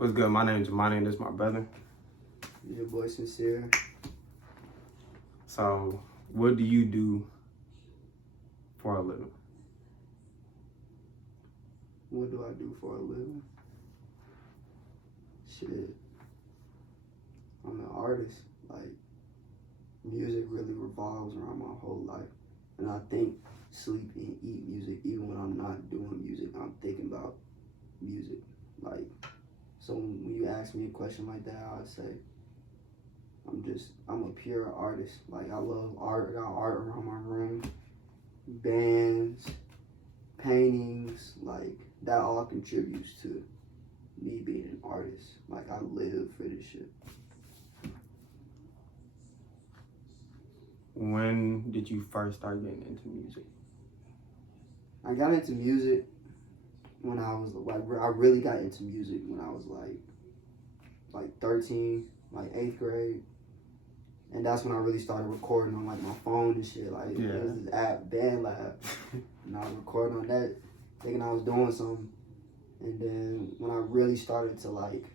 What's good? My name is Jumaane, and this is my brother. Your boy Sincere. So, what do you do for a living? What do I do for a living? Shit. I'm an artist. Like, music really revolves around my whole life. And I think, sleep, and eat music. Even when I'm not doing music, I'm thinking about music. Like, so when you ask me a question like that, I'd say, I'm a pure artist. Like, I love art. I got art around my room. Bands, paintings, like, that all contributes to me being an artist. Like, I live for this shit. When did you first start getting into music? I got into music when I was, like, I really got into music when I was, like 13, like 8th grade. And that's when I really started recording on, like, my phone and shit. Like, Yeah. There was this app, BandLab, and I was recording on that, thinking I was doing something. And then when I really started to, like,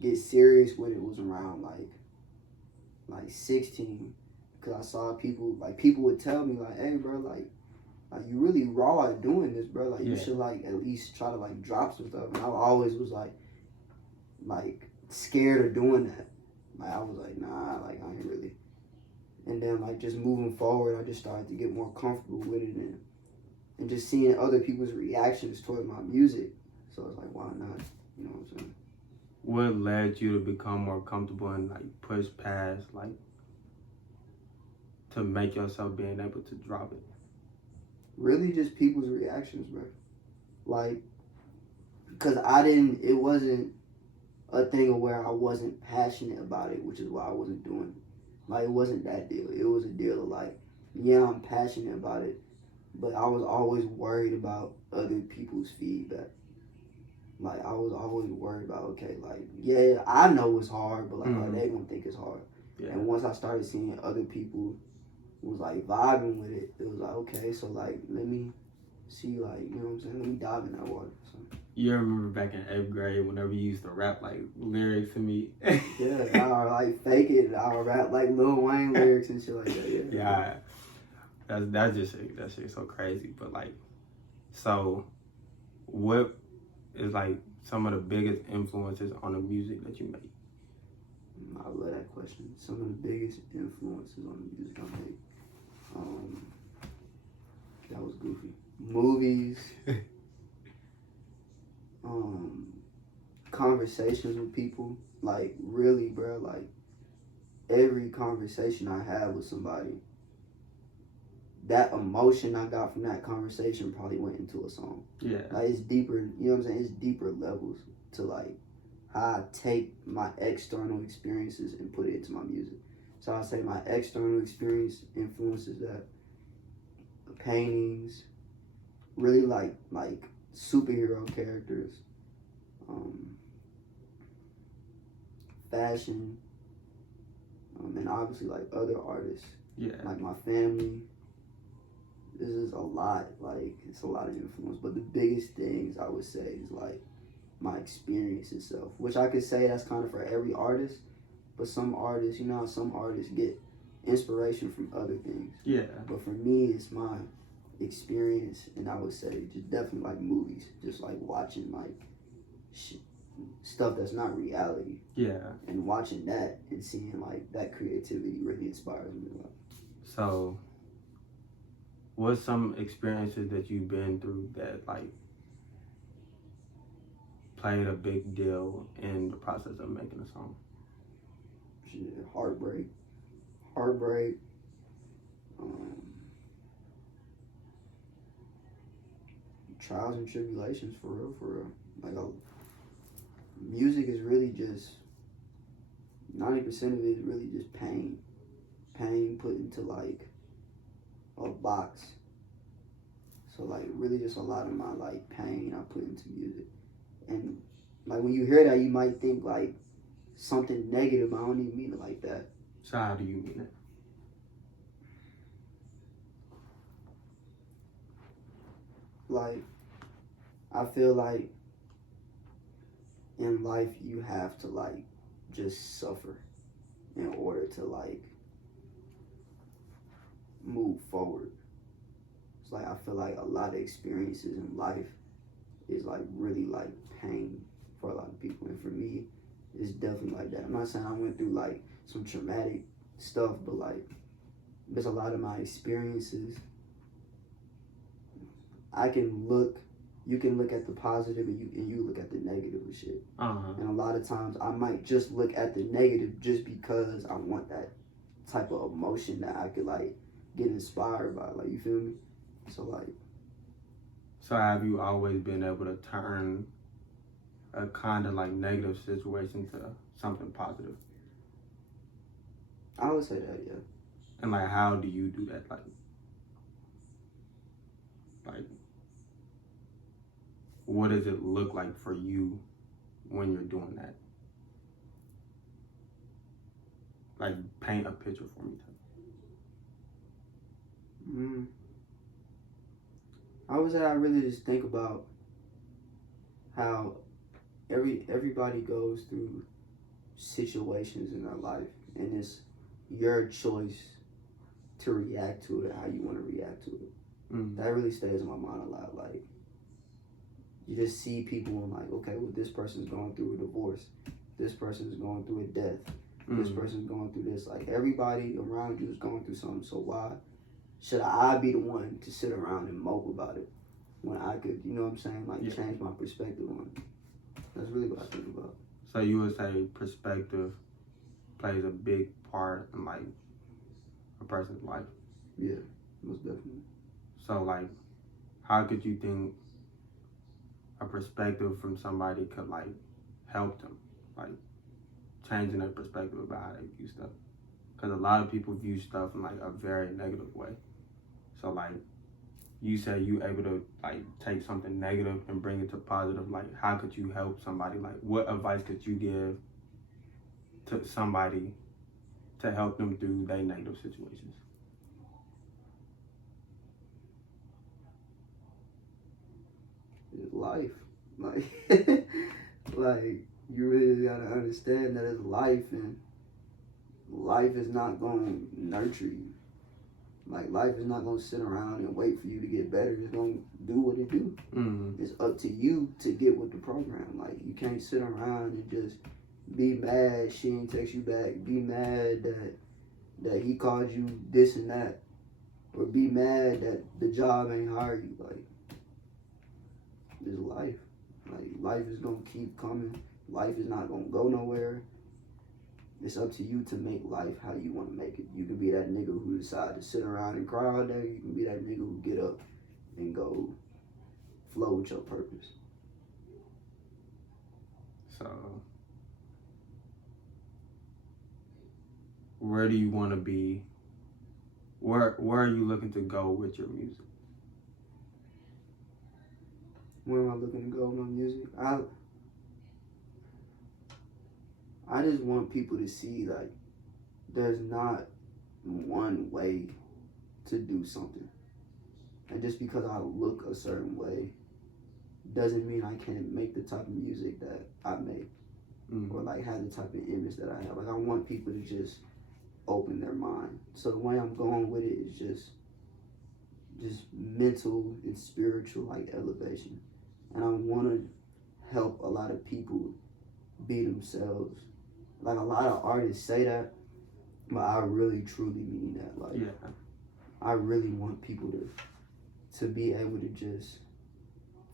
get serious with it was around, like 16. Because I saw people would tell me, like, hey, bro, like you really raw at doing this, bro. Like, you should, like, at least try to, like, drop some stuff. And I always was, like scared of doing that. Like, I was like, nah, like, I ain't really. And then, like, just moving forward, I just started to get more comfortable with it and just seeing other people's reactions toward my music. So I was like, why not? You know what I'm saying? What led you to become more comfortable and, like, push past, like, to make yourself being able to drop it? Really just people's reactions, bro. Like, because it wasn't a thing of where I wasn't passionate about it, which is why I wasn't doing it. Like, it wasn't that deal. It was a deal of, like, yeah, I'm passionate about it, but I was always worried about other people's feedback. Like, I was always worried about, okay, like, yeah, I know it's hard, but, like, are they gonna think it's hard? Yeah. And once I started seeing other people was, like, vibing with it, it was like, okay, so, like, let me see, like, you know what I'm saying? Let me dive in that water. So. You remember back in 8th grade whenever you used to rap, like, lyrics to me? Yeah, I like fake it. I rap like Lil Wayne lyrics and shit like that. Yeah. That's just that shit's so crazy. But, like, so what is, like, some of the biggest influences on the music that you make? I love that question. Some of the biggest influences on the music I make. That was goofy. Movies. Conversations with people. Like, really, bro, like, every conversation I have with somebody, that emotion I got from that conversation probably went into a song. Yeah. Like, it's deeper, you know what I'm saying? It's deeper levels to, like, how I take my external experiences and put it into my music. So I say my external experience influences that. Paintings, really like superhero characters, fashion, and obviously, like, other artists. Yeah. Like, my family. This is a lot. Like, it's a lot of influence. But the biggest things I would say is, like, my experience itself, which I could say that's kind of for every artist. But some artists, you know how some artists get inspiration from other things. Yeah. But for me, it's my experience, and I would say just definitely like movies, just like watching like stuff that's not reality. Yeah. And watching that and seeing like that creativity really inspires me a lot. So, what's some experiences that you've been through that, like, played a big deal in the process of making a song? Shit, heartbreak, trials and tribulations, for real. Like, music is really just 90% of it is really just pain put into like a box. So, like, really just a lot of my, like, pain I put into music. And, like, when you hear that, you might think like something negative, but I don't even mean it like that. So how do you mean it? Like, I feel like in life you have to like just suffer in order to like move forward. It's like I feel like a lot of experiences in life is like really like pain for a lot of people, and for me it's definitely like that. I'm not saying I went through like some traumatic stuff, but like there's a lot of my experiences you can look at the positive and you look at the negative and shit. And a lot of times I might just look at the negative just because I want that type of emotion that I could like get inspired by, like, you feel me? So like, so have you always been able to turn a kind of like negative situation to something positive? I would say that, yeah. And like, how do you do that? Like what does it look like for you when you're doing that? Like, paint a picture for me. I would say I really just think about how everybody goes through situations in their life, and it's your choice to react to it how you want to react to it. That really stays in my mind a lot. Like, you just see people and like, okay, well, this person's going through a divorce, this person's going through a death, this person's going through this. Like, everybody around you is going through something, so why should I be the one to sit around and mope about it when I could, you know what I'm saying, like, change my perspective on it? That's really what I think about. So you would say perspective plays a big part in like a person's life? Yeah, most definitely. So like, how could you think a perspective from somebody could like help them, like changing their perspective about how they view stuff? Because a lot of people view stuff in like a very negative way. So like, you say you able to like take something negative and bring it to positive. Like, how could you help somebody? Like, what advice could you give to somebody to help them through their negative situations? It's life. Like, like, you really gotta understand that it's life, and life is not gonna nurture you. Like, life is not gonna sit around and wait for you to get better. It's gonna do what it do. It's up to you to get with the program. Like, you can't sit around and just be mad she ain't text you back, be mad that he called you this and that, or be mad that the job ain't hired you. Like, it's life. Like, life is gonna keep coming. Life is not gonna go nowhere. It's up to you to make life how you want to make it. You can be that nigga who decide to sit around and cry all day. You can be that nigga who get up and go flow with your purpose. So, where do you want to be? Where are you looking to go with your music? Where am I looking to go with my music? I just want people to see, like, there's not one way to do something. And just because I look a certain way doesn't mean I can't make the type of music that I make, or like have the type of image that I have. Like, I want people to just open their mind. So the way I'm going with it is just mental and spiritual, like, elevation. And I want to help a lot of people be themselves. Like, a lot of artists say that, but I really truly mean that. Like, I really want people to be able to just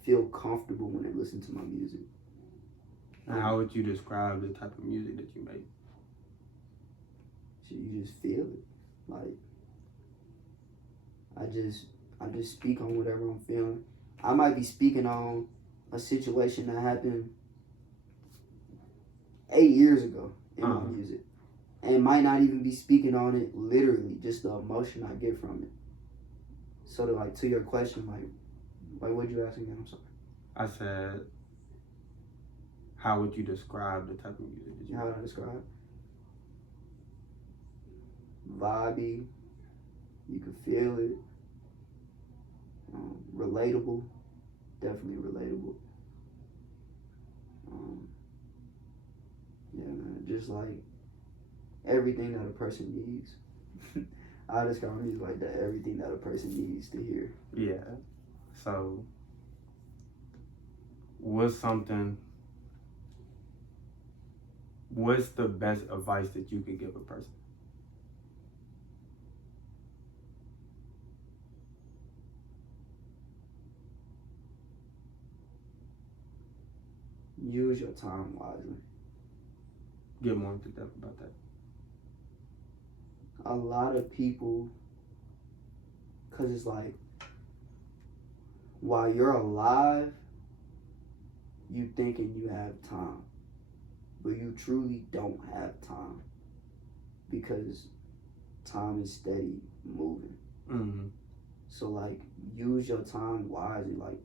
feel comfortable when they listen to my music. And how would you describe the type of music that you make? So you just feel it. Like, I just speak on whatever I'm feeling. I might be speaking on a situation that happened 8 years ago in my music, and might not even be speaking on it literally, just the emotion I get from it. So to your question, like what'd you ask again? I'm sorry. I said, how would you describe the type of music that you How would I describe? Vibey, you can feel it. Relatable, definitely relatable. just like everything that a person needs. I describe music like that, everything that a person needs to hear. Yeah. So, what's the best advice that you could give a person? Use your time wisely. Get more into depth about that. A lot of people, because it's like, while you're alive, you thinking you have time, but you truly don't have time, because time is steady moving. Mm-hmm. So like, use your time wisely. Like,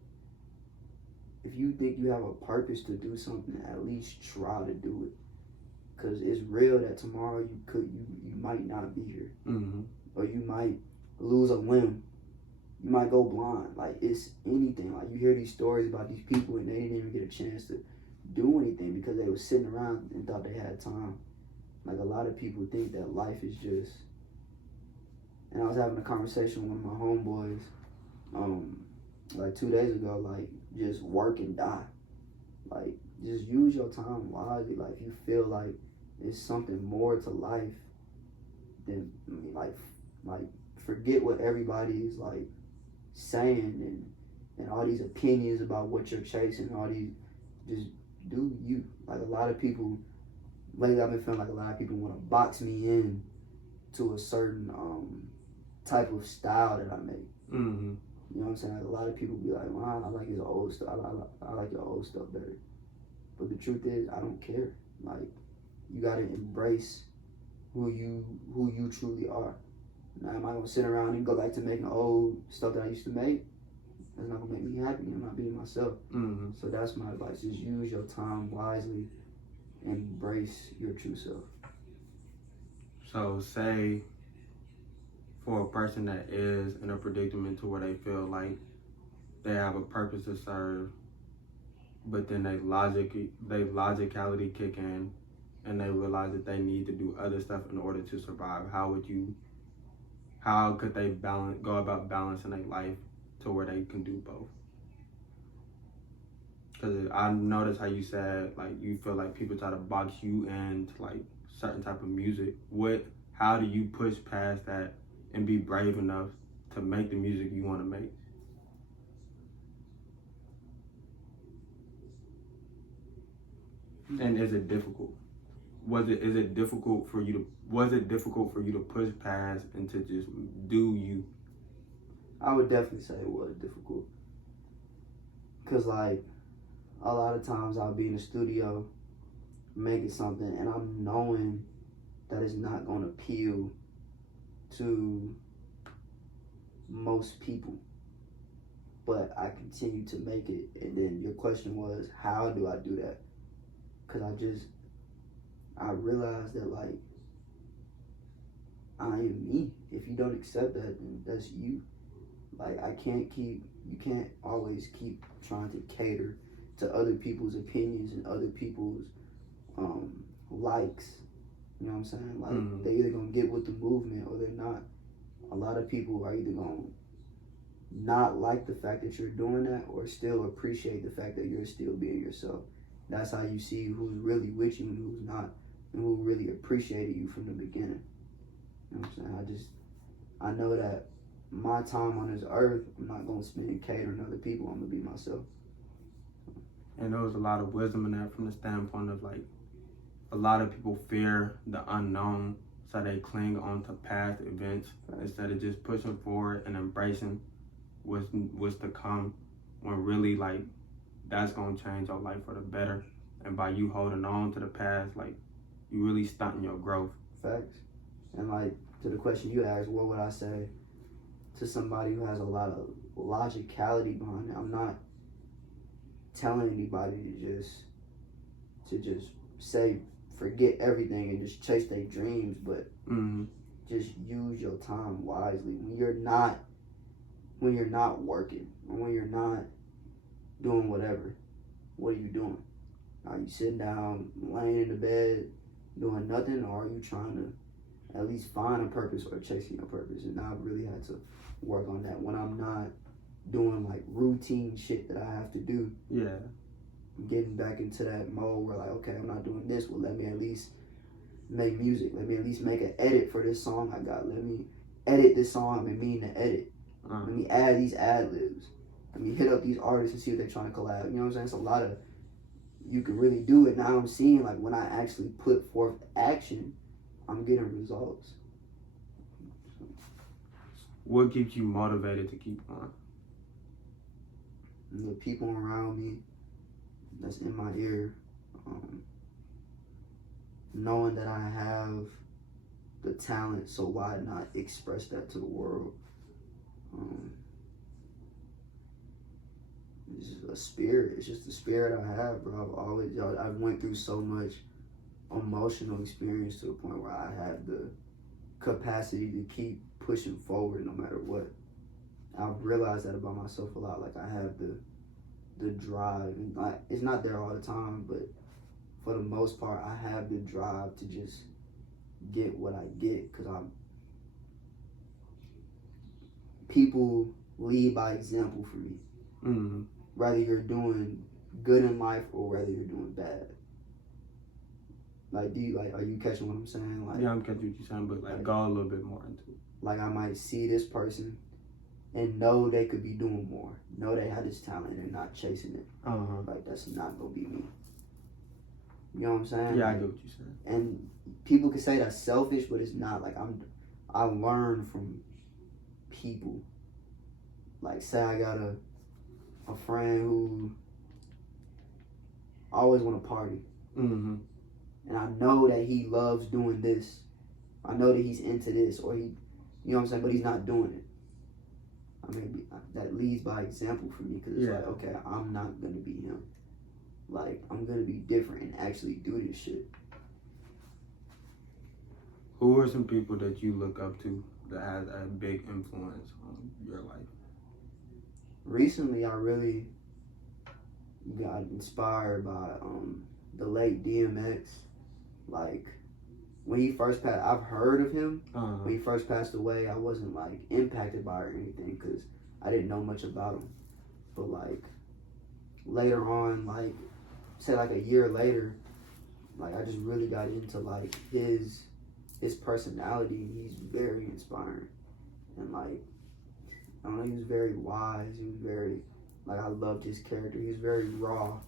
if you think you have a purpose to do something, at least try to do it. Cause it's real that tomorrow you might not be here, Mm-hmm. or you might lose a limb, you might go blind. Like, it's anything. Like, you hear these stories about these people and they didn't even get a chance to do anything because they was sitting around and thought they had time. Like, a lot of people think that life is just. And I was having a conversation with one of my homeboys, like 2 days ago. Like, just work and die. Like, just use your time wisely. Like, if you feel like there's something more to life than, I mean, like forget what everybody's like saying and all these opinions about what you're chasing. All these, just do you. Like, a lot of people lately, I've been feeling like a lot of people want to box me in to a certain type of style that I make. Mm-hmm. You know what I'm saying? Like, a lot of people be like, "Wow, I like his old stuff. I like your old stuff better." But the truth is, I don't care. Like, you gotta embrace who you truly are. Now, am I gonna sit around and go back to making old stuff that I used to make? That's not gonna make me happy. I'm not being myself. Mm-hmm. So that's my advice: is use your time wisely, and embrace your true self. So, say for a person that is in a predicament to where they feel like they have a purpose to serve, but then they logicality kick in, and they realize that they need to do other stuff in order to survive. How could they go about balancing their life to where they can do both? Because I noticed how you said, like, you feel like people try to box you into like certain type of music. How do you push past that and be brave enough to make the music you want to make? And is it difficult? Was it difficult for you to push past and to just do you? I would definitely say it was difficult. Cause like, a lot of times I'll be in the studio making something and I'm knowing that it's not gonna appeal to most people, but I continue to make it. And then your question was, how do I do that? Cause I realized that, like, I am me. If you don't accept that, then that's you. Like, you can't always keep trying to cater to other people's opinions and other people's likes. You know what I'm saying? Like, Mm-hmm. They're either gonna get with the movement or they're not. A lot of people are either gonna not like the fact that you're doing that or still appreciate the fact that you're still being yourself. That's how you see who's really with you and who's not, and who really appreciated you from the beginning. You know what I'm saying? I know that my time on this earth, I'm not gonna spend catering other people. I'm gonna be myself. And there was a lot of wisdom in that from the standpoint of, like, a lot of people fear the unknown, so they cling on to past events instead of just pushing forward and embracing what's to come, when really, like, that's gonna change your life for the better. And by you holding on to the past, like, you really stunting your growth. Facts. And like, to the question you asked, what would I say to somebody who has a lot of logicality behind it? I'm not telling anybody to just say forget everything and just chase their dreams, but Mm-hmm. just use your time wisely. When you're not working, or when you're not doing whatever, what are you doing? Are you sitting down, laying in the bed, doing nothing, or are you trying to at least find a purpose or chasing your purpose? And I've really had to work on that when I'm not doing like routine shit that I have to do. Yeah. Getting back into that mode where like, okay, I'm not doing this. Well, let me at least make music. Let me at least make an edit for this song I got. Let me edit this song I've been meaning to edit. Let me add these ad libs. Let me hit up these artists and see if they're trying to collab. You know what I'm saying? It's a lot of, you can really do it. Now I'm seeing like when I actually put forth action, I'm getting results. What keeps you motivated to keep going? And the people around me that's in my ear, knowing that I have the talent, so why not express that to the world? It's just a spirit. It's just the spirit I have, bro. I've went through so much emotional experience to the point where I have the capacity to keep pushing forward no matter what. I've realized that about myself a lot. Like I have the drive, and it's not there all the time, but for the most part, I have the drive to just get what I get, because people lead by example for me. Mm-hmm. Whether you're doing good in life or whether you're doing bad. Like, are you catching what I'm saying? Like, yeah, I'm catching what you're saying, but like go a little bit more into it. Like I might see this person and know they could be doing more. Know they have this talent and not chasing it. Like that's not gonna be me. You know what I'm saying? Yeah, I get what you're saying. And people can say that's selfish, but it's not. Like I learn from people. Like say I got a friend who always want to party. Mm-hmm. And I know that he loves doing this. I know that he's into this, or he, you know what I'm saying, but he's not doing it. I mean, that leads by example for me, because it's like, okay, I'm not going to be him. Like, I'm going to be different and actually do this shit. Who are some people that you look up to that has a big influence on your life? Recently, I really got inspired by the late DMX. Like, when he first passed, I've heard of him. When he first passed away, I wasn't like impacted by it or anything, because I didn't know much about him. But like later on, like say like a year later, like I just really got into like his personality. He's very inspiring, and like I don't know, he was very wise. He was very, like, I loved his character. He was very raw.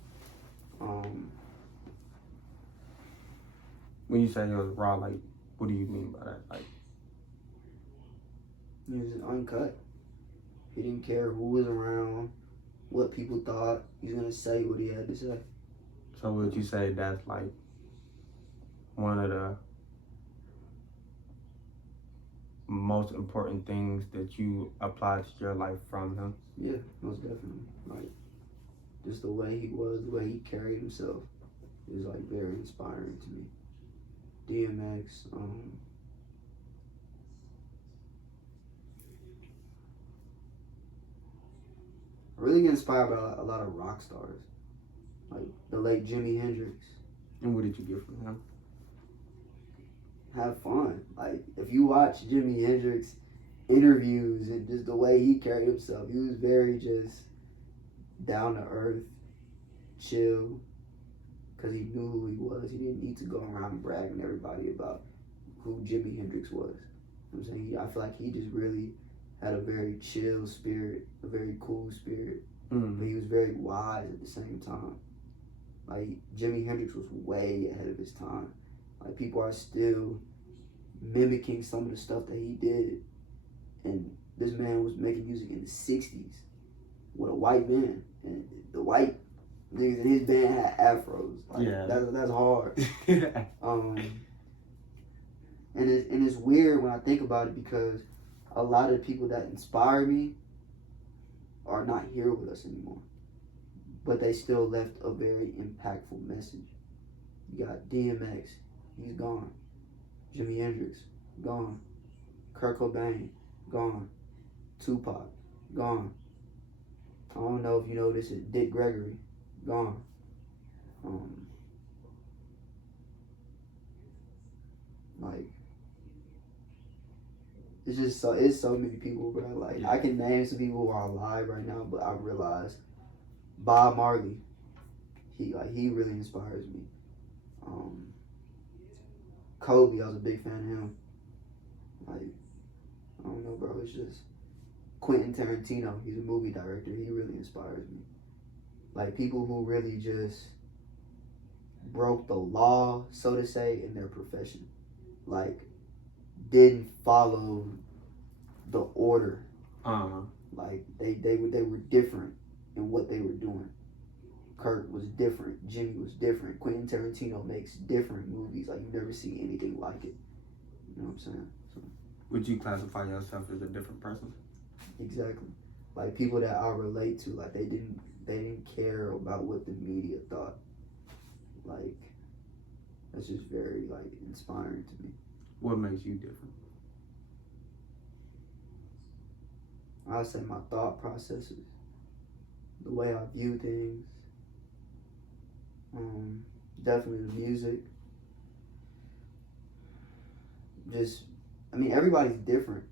When you say he was raw, like, what do you mean by that? Like, he was uncut. He didn't care who was around, what people thought. He was gonna say what he had to say. So would you say that's like one of the most important things that you applied to your life from him? Yeah, most definitely. Like, just the way he was, the way he carried himself is like very inspiring to me. DMX, I really get inspired by a lot of rock stars, like the late Jimi Hendrix. And what did you get from him? Have fun. Like, if you watch Jimi Hendrix interviews and just the way he carried himself, he was very just down to earth, chill, because he knew who he was. He didn't need to go around bragging to everybody about who Jimi Hendrix was. You know what I'm saying? I feel like he just really had a very chill spirit, a very cool spirit, but he was very wise at the same time. Like, Jimi Hendrix was way ahead of his time. Like, people are still mimicking some of the stuff that he did. And this man was making music in the 60s with a white band. And the white niggas in his band had afros. Like, yeah. That's hard. And it's weird when I think about it, because a lot of the people that inspire me are not here with us anymore. But they still left a very impactful message. You got DMX, he's gone. Jimi Hendrix, gone. Kurt Cobain, gone. Tupac, gone. I don't know if you know this is Dick Gregory, gone. Like, it's so many people, bro. Like, I can name some people who are alive right now, but I realized Bob Marley, he really inspires me. Kobe, I was a big fan of him. Like, I don't know, bro. It's just Quentin Tarantino. He's a movie director. He really inspires me. Like, people who really just broke the law, so to say, in their profession. Like, didn't follow the order. Like, they were different in what they were doing. Kurt was different. Jimmy was different. Quentin Tarantino makes different movies. Like, you never see anything like it. You know what I'm saying? So, would you classify yourself as a different person? Exactly. Like, people that I relate to, like, they didn't care about what the media thought. Like, that's just very, like, inspiring to me. What makes you different? I would say my thought processes, the way I view things, definitely the music. Just, I mean, everybody's different,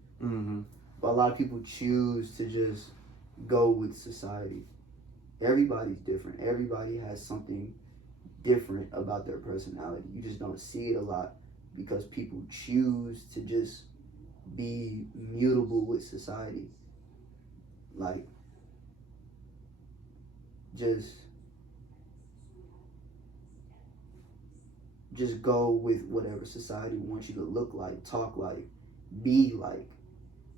but a lot of people choose to just go with society. Everybody's different. Everybody has something different about their personality. You just don't see it a lot because people choose to just be mutable with society. Like, just go with whatever society wants you to look like, talk like, be like.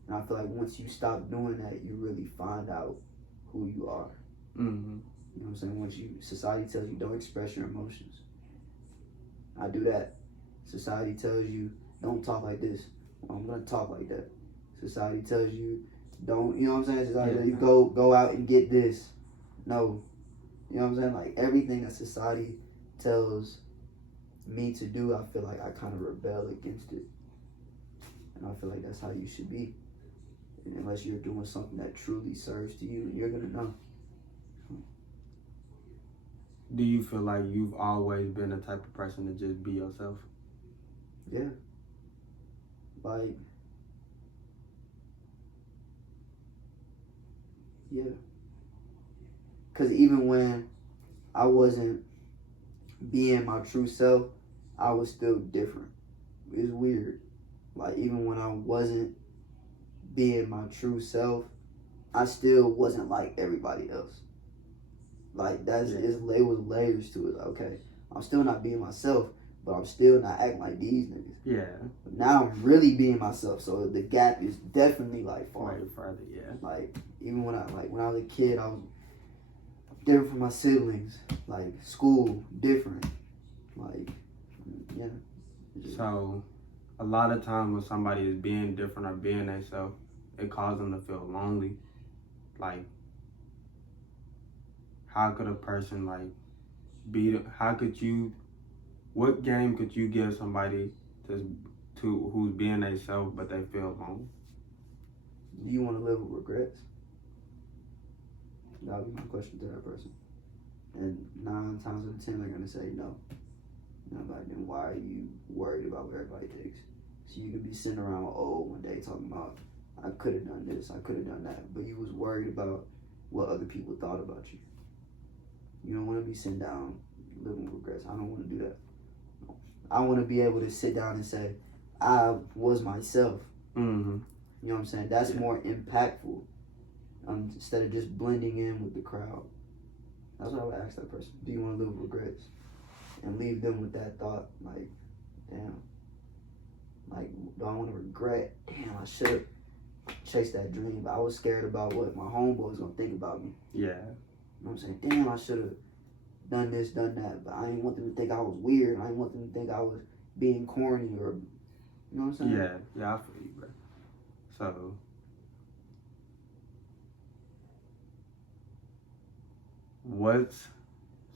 And I feel like once you stop doing that, you really find out who you are. You know what I'm saying? Once society tells you don't express your emotions, I do that. Society tells you don't talk like this, well, I'm gonna talk like that. Society tells you don't, you know what I'm saying? Society tells you go out and get this. No. You know what I'm saying? Like, everything that society tells me to do, I feel like I kind of rebel against it. And I feel like that's how you should be. And unless you're doing something that truly serves to you, you're gonna know. Do you feel like you've always been the type of person to just be yourself? Yeah. Like, yeah. Because even when I wasn't being my true self, I was still different. It's weird. Like, even when I wasn't being my true self, I still wasn't like everybody else. Like, it was layers to it. Okay, I'm still not being myself, but I'm still not acting like these niggas. Yeah. But now I'm really being myself, so the gap is definitely, like, far further. Yeah. Like, even when I was a kid, I was different from my siblings. Like, school, different. Like, yeah. So, a lot of times when somebody is being different or being themselves, it causes them to feel lonely. Like, how could a person, like, what game could you give somebody to who's being themselves but they feel lonely? Do you want to live with regrets? That would be my question to that person. And 9 times out of 10, they're going to say no. And I'm like, then why are you worried about what everybody thinks? So you could be sitting around old one day talking about, I could have done this, I could have done that. But you was worried about what other people thought about you. You don't want to be sitting down living with regrets. I don't want to do that. I want to be able to sit down and say, I was myself. Mm-hmm. You know what I'm saying? That's more impactful instead of just blending in with the crowd. That's what I would ask that person. Do you want to live with regrets? And leave them with that thought, like, damn. Like, do I want to regret? Damn, I should have chased that dream, but I was scared about what my homeboy was going to think about me. Yeah. You know what I'm saying? Damn, I should have done this, done that, but I didn't want them to think I was weird. I didn't want them to think I was being corny or, you know what I'm saying? Yeah, I feel you, bro. So, what's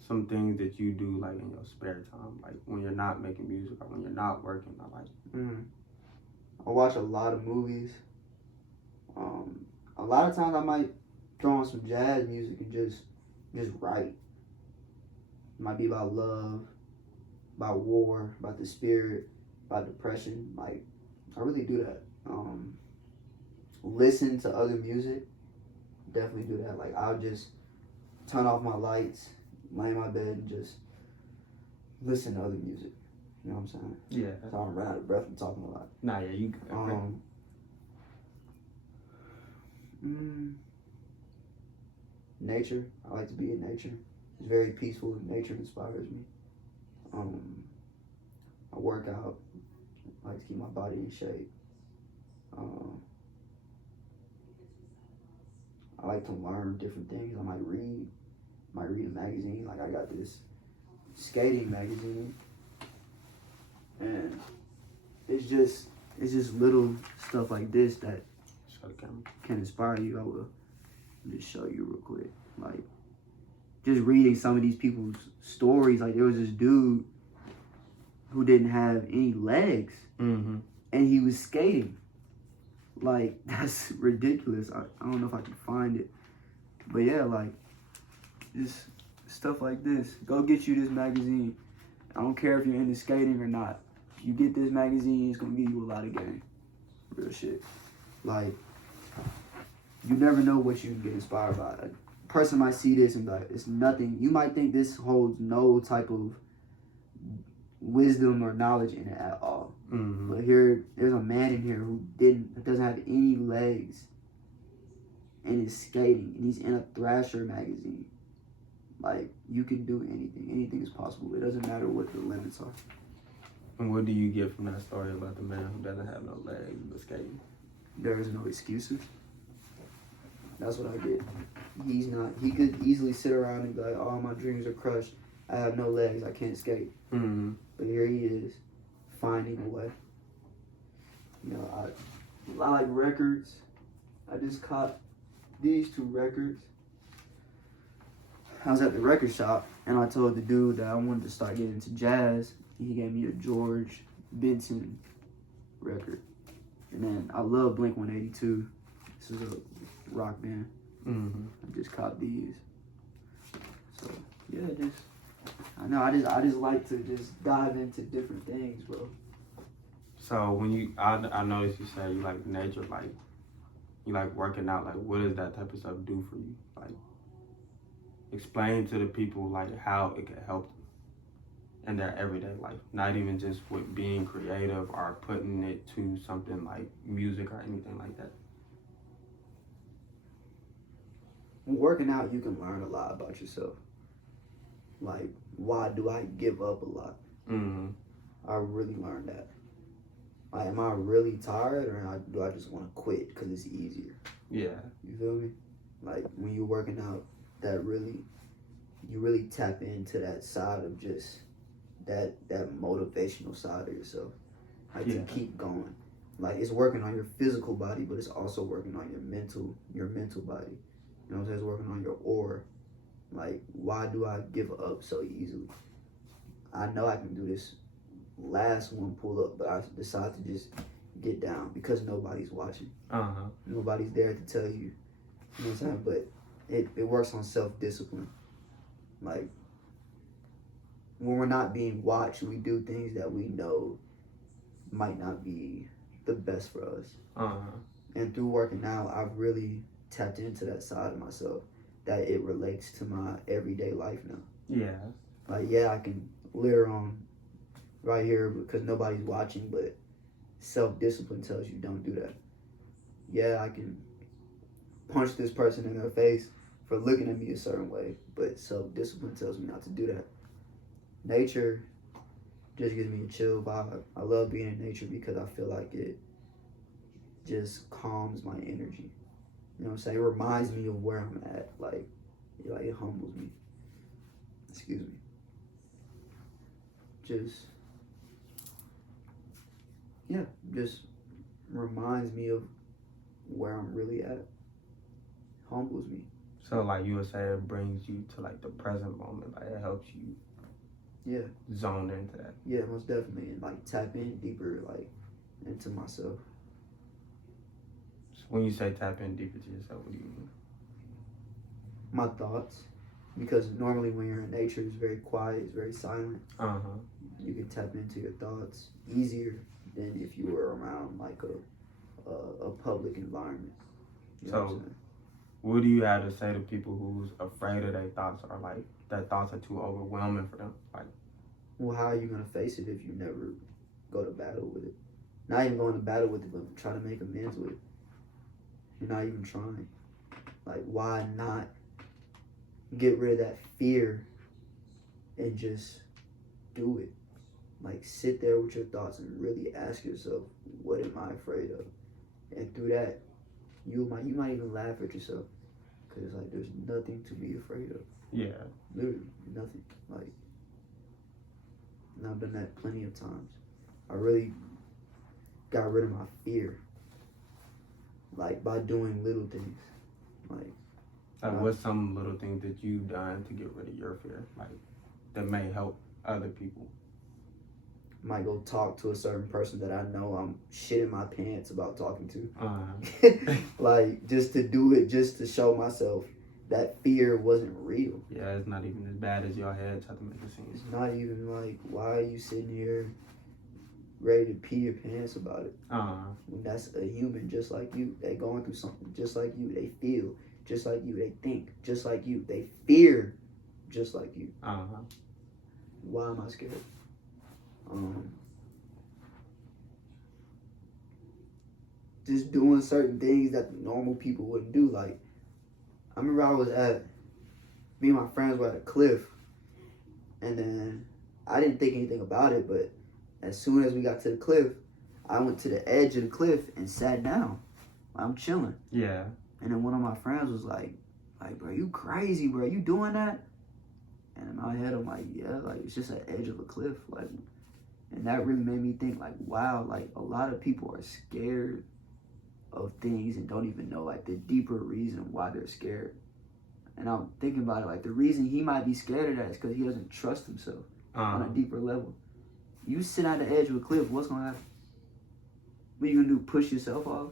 some things that you do, like, in your spare time, like when you're not making music or when you're not working? I watch a lot of movies. A lot of times I might throw on some jazz music and just write. It might be about love, about war, about the spirit. by depression, like I really do that. Listen to other music, definitely do that. Like I'll just turn off my lights, lay in my bed, and just listen to other music. You know what I'm saying? Yeah. So I'm running out of breath from talking a lot. Nah, yeah, you. Nature. I like to be in nature. It's very peaceful, and nature inspires me. I work out. I like to keep my body in shape. I like to learn different things. I might read a magazine. Like I got this skating magazine, and it's just little stuff like this that can inspire you. I will just show you real quick. Like just reading some of these people's stories. Like there was this dude who didn't have any legs, and he was skating. Like that's ridiculous. I don't know if I can find it, but yeah, like just stuff like this. Go get you this magazine. I don't care if you're into skating or not. If you get this magazine, it's gonna give you a lot of game. Real shit. Like you never know what you can get inspired by. A person might see this and be like, it's nothing. You might think this holds no type of wisdom or knowledge in it at all. But there's a man in here who doesn't have any legs and is skating, and he's in a Thrasher magazine. Like you can do anything. Anything is possible. It doesn't matter what the limits are. And what do you get from that story about the man who doesn't have no legs but skating? There is no excuses. That's what I get. He could easily sit around and be like, all my dreams are crushed. I have no legs. I can't skate. But here he is, finding a way. You know, I like records. I just caught these 2 records. I was at the record shop, and I told the dude that I wanted to start getting into jazz. He gave me a George Benson record. And then I love Blink-182. This is a rock band. I just caught these. So yeah, I just like to just dive into different things, bro. So when I noticed you say you like nature, like you like working out. Like what does that type of stuff do for you? Like explain to the people like how it can help them in their everyday life. Not even just with being creative or putting it to something like music or anything like that. When working out, you can learn a lot about yourself. Like, why do I give up a lot? I really learned that. Like, am I really tired, or do I just want to quit because it's easier? Yeah. You feel me? Like, when you're working out, you really tap into that side of just that motivational side of yourself. Like, to keep going. Like, it's working on your physical body, but it's also working on your mental body. You know what I'm saying? It's working on your aura. Like, why do I give up so easily? I know I can do this last one pull up, but I decide to just get down because nobody's watching. Nobody's there to tell you. You know what I'm saying? But it works on self-discipline. Like, when we're not being watched, we do things that we know might not be the best for us. And through working out, I've really tapped into that side of myself that it relates to my everyday life now. Yeah. Like, yeah, I can litter on right here because nobody's watching, but self-discipline tells you don't do that. Yeah, I can punch this person in their face for looking at me a certain way, but self-discipline tells me not to do that. Nature just gives me a chill vibe. I love being in nature because I feel like it just calms my energy. You know what I'm saying? It reminds me of where I'm at. Like it humbles me. Excuse me. Just reminds me of where I'm really at. Humbles me. So like you would say it brings you to like the present moment. Like it helps you zone into that. Yeah, most definitely. And like tap in deeper like into myself. When you say tap in deeper to yourself, what do you mean? My thoughts. Because normally when you're in nature, it's very quiet, it's very silent. Uh-huh. You can tap into your thoughts easier than if you were around like a public environment. You know what I'm saying? What do you have to say to people who's afraid of their thoughts, or like that thoughts are too overwhelming for them? Like, well, how are you gonna face it if you never go to battle with it? Not even going to battle with it, but try to make amends with it. You're not even trying. Like, why not get rid of that fear and just do it? Like, sit there with your thoughts and really ask yourself, what am I afraid of? And through that, you might even laugh at yourself, because like there's nothing to be afraid of. yeah. Literally nothing. Like, and I've done that plenty of times. I really got rid of my fear, like by doing little things. Like What's some little things that you've done to get rid of your fear, like that may help other people? might go talk to a certain person that I know I'm shitting my pants about talking to. Uh-huh. Like, just to do it, just to show myself that fear wasn't real. Yeah, it's not even as bad as your head try to make it seem. It's not even like, why are you sitting here ready to pee your pants about it? Uh-huh. When that's a human just like you. They going through something just like you. They feel just like you. They think just like you. They fear just like you. Uh-huh. Why am I scared? Just doing certain things that normal people wouldn't do. Like, I remember me and my friends were at a cliff, and then I didn't think anything about it, but as soon as we got to the cliff, I went to the edge of the cliff and sat down. I'm chilling. Yeah. And then one of my friends was like, bro, you crazy, bro, you doing that? And in my head, I'm like, yeah, like, it's just an edge of a cliff. Like, and that really made me think, like, wow, like, a lot of people are scared of things and don't even know, like, the deeper reason why they're scared. And I'm thinking about it, like, the reason he might be scared of that is because he doesn't trust himself on a deeper level. You sit at the edge of a cliff, what's going to happen? What are you going to do, push yourself off?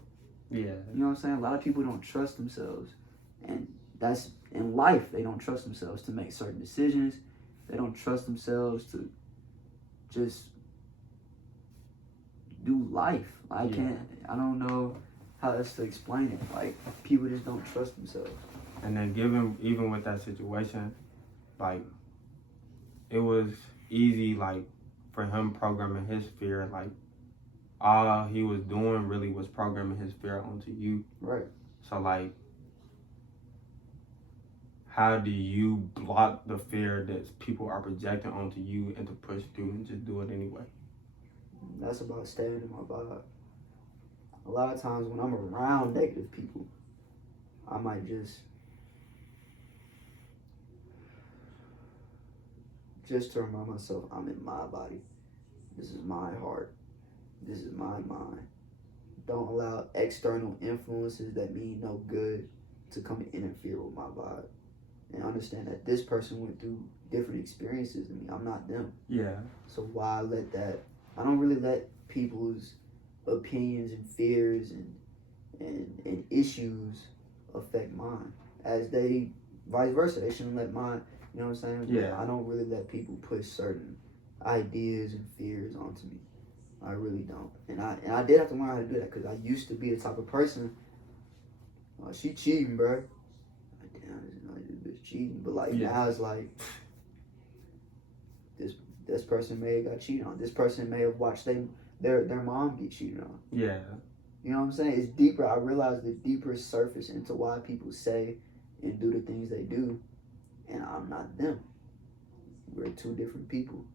Yeah. You know what I'm saying? A lot of people don't trust themselves. And that's in life. They don't trust themselves to make certain decisions. They don't trust themselves to just do life. I don't know how else to explain it. Like, people just don't trust themselves. And then even with that situation, like, it was easy, like, for him programming his fear. Like, all he was doing really was programming his fear onto you. Right. So, like, how do you block the fear that people are projecting onto you and to push through and just do it anyway? That's about staying in my vibe. A lot of times when I'm around negative people, I might just to remind myself, I'm in my body. This is my heart. This is my mind. Don't allow external influences that mean no good to come and interfere with my vibe. And understand that this person went through different experiences than me. I'm not them. Yeah. So why let that? I don't really let people's opinions and fears and issues affect mine. As they, vice versa, they shouldn't let mine. You know what I'm saying? Yeah. I don't really let people push certain ideas and fears onto me. I really don't. And I did have to learn how to do that, because I used to be the type of person. Oh, she cheating, bro. Like, damn, this bitch cheating. But like now it's like, this person may have got cheated on. This person may have watched their mom get cheated on. Yeah. You know what I'm saying? It's deeper. I realize the deeper surface into why people say and do the things they do. And I'm not them. We're two different people.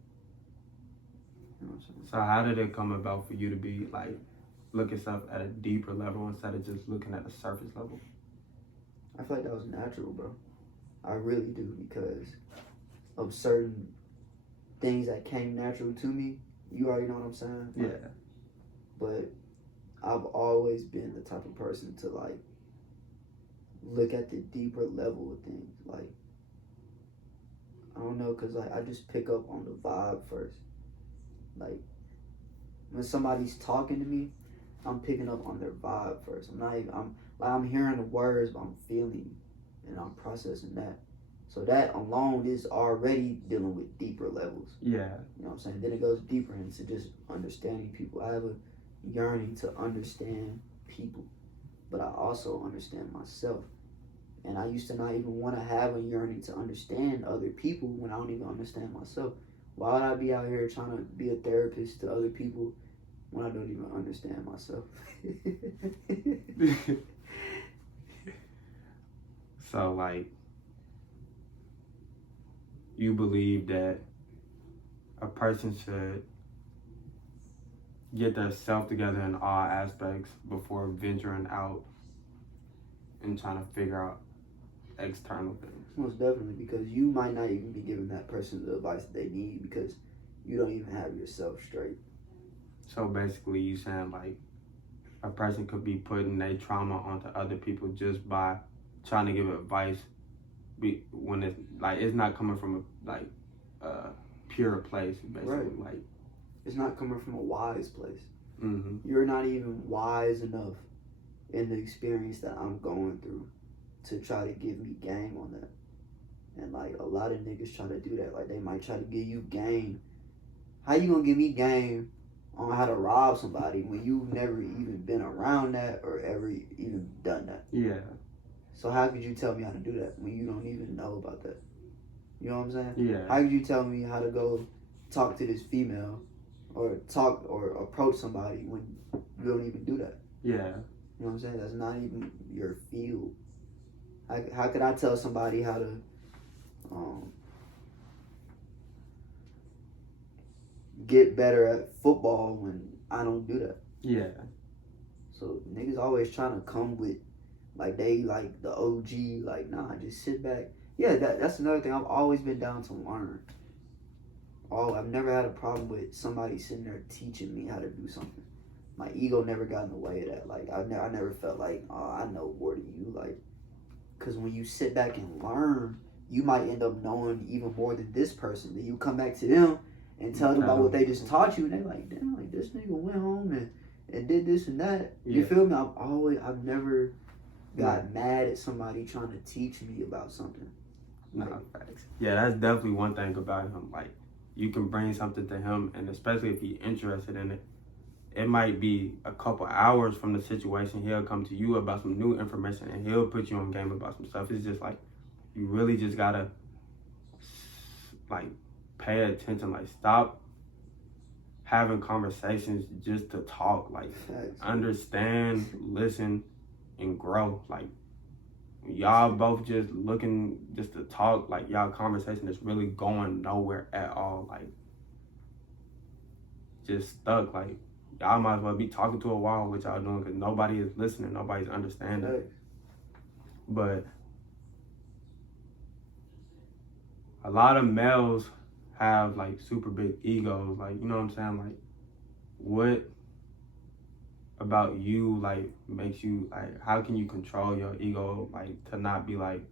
You know what I'm saying? So how did it come about for you to be like, look at stuff at a deeper level instead of just looking at the surface level? I feel like that was natural, bro. I really do, because of certain things that came natural to me. You already know what I'm saying? Yeah. But I've always been the type of person to like look at the deeper level of things. Like, I don't know, cause like I just pick up on the vibe first. Like, when somebody's talking to me, I'm picking up on their vibe first. I'm hearing the words, but I'm feeling and I'm processing that. So that alone is already dealing with deeper levels. Yeah. You know what I'm saying? Then it goes deeper into just understanding people. I have a yearning to understand people, but I also understand myself. And I used to not even want to have a yearning to understand other people when I don't even understand myself. Why would I be out here trying to be a therapist to other people when I don't even understand myself? So, like, you believe that a person should get their self together in all aspects before venturing out and trying to figure out external things. Most definitely, because you might not even be giving that person the advice that they need because you don't even have yourself straight. So basically, you saying like a person could be putting their trauma onto other people just by trying to give advice, when it's like it's not coming from a pure place, basically. Right. Like it's not coming from a wise place. Mm-hmm. You're not even wise enough in the experience that I'm going through to try to give me game on that. And like a lot of niggas try to do that. Like they might try to give you game. How you gonna give me game on how to rob somebody when you've never even been around that or ever even done that? Yeah. So how could you tell me how to do that when you don't even know about that? You know what I'm saying? Yeah. How could you tell me how to go talk to this female or talk or approach somebody when you don't even do that? Yeah. You know what I'm saying? That's not even your field. How could I tell somebody how to get better at football when I don't do that? Yeah. So niggas always trying to come with like they like the OG, like nah, just sit back. Yeah, that's another thing. I've always been down to learn. I've never had a problem with somebody sitting there teaching me how to do something. My ego never got in the way of that. Like I never felt like, oh, I know more than you. Like, cause when you sit back and learn, you might end up knowing even more than this person. Then you come back to them and tell them about what they just taught you, and they like, damn, like this nigga went home and did this and that. You feel me? I've never got mad at somebody trying to teach me about something. No, facts. Yeah, that's definitely one thing about him. Like, you can bring something to him, and especially if he's interested in it, it might be a couple hours from the situation. He'll come to you about some new information, and he'll put you on game about some stuff. It's just like, you really just gotta, like, pay attention. Like, stop having conversations just to talk. Like, understand, listen, and grow. Like, y'all both just looking just to talk, like y'all conversation is really going nowhere at all. Like, just stuck. Like, y'all might as well be talking to a wall, what y'all doing, because nobody is listening, nobody's understanding. Right. But a lot of males have like super big egos. Like, you know what I'm saying? Like, what about you like makes you like, how can you control your ego like to not be like,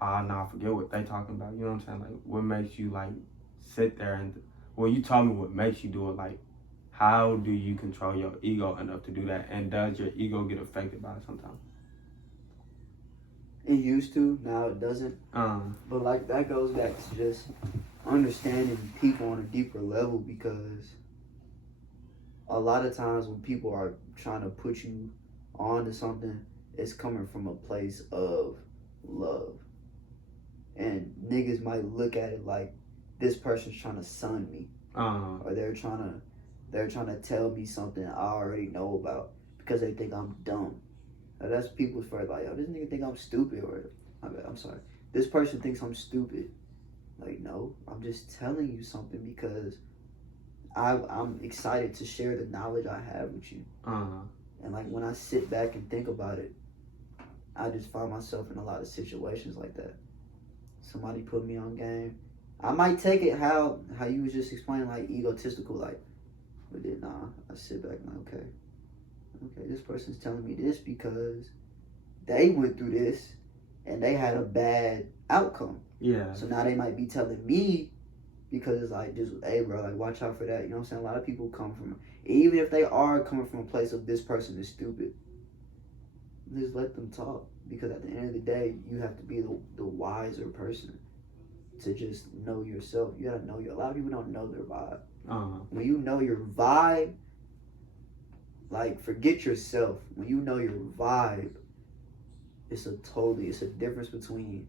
nah, forget what they talking about? You know what I'm saying? Like, what makes you like sit there and, well, you told me what makes you do it. Like, how do you control your ego enough to do that? And does your ego get affected by it sometimes? It used to, now it doesn't. But like that goes back to just understanding people on a deeper level, because a lot of times when people are trying to put you on to something, it's coming from a place of love. And niggas might look at it like this person's trying to sun me. Or they're trying to tell me something I already know about because they think I'm dumb. Now that's people's first, like, oh, this nigga think I'm stupid, or I'm sorry, this person thinks I'm stupid. Like, no, I'm just telling you something because I'm excited to share the knowledge I have with you. And like when I sit back and think about it, I just find myself in a lot of situations like that. Somebody put me on game. I might take it how you was just explaining, like egotistical, like, but then I sit back and like, okay, this person's telling me this because they went through this and they had a bad outcome. Yeah. So now they might be telling me because it's like, just, hey bro, like watch out for that. You know what I'm saying? A lot of people come from, even if they are coming from a place of this person is stupid, just let them talk, because at the end of the day, you have to be the wiser person. to just know yourself. You gotta know a lot of people don't know their vibe. Uh-huh. When you know your vibe, like, forget yourself. When you know your vibe, it's a difference between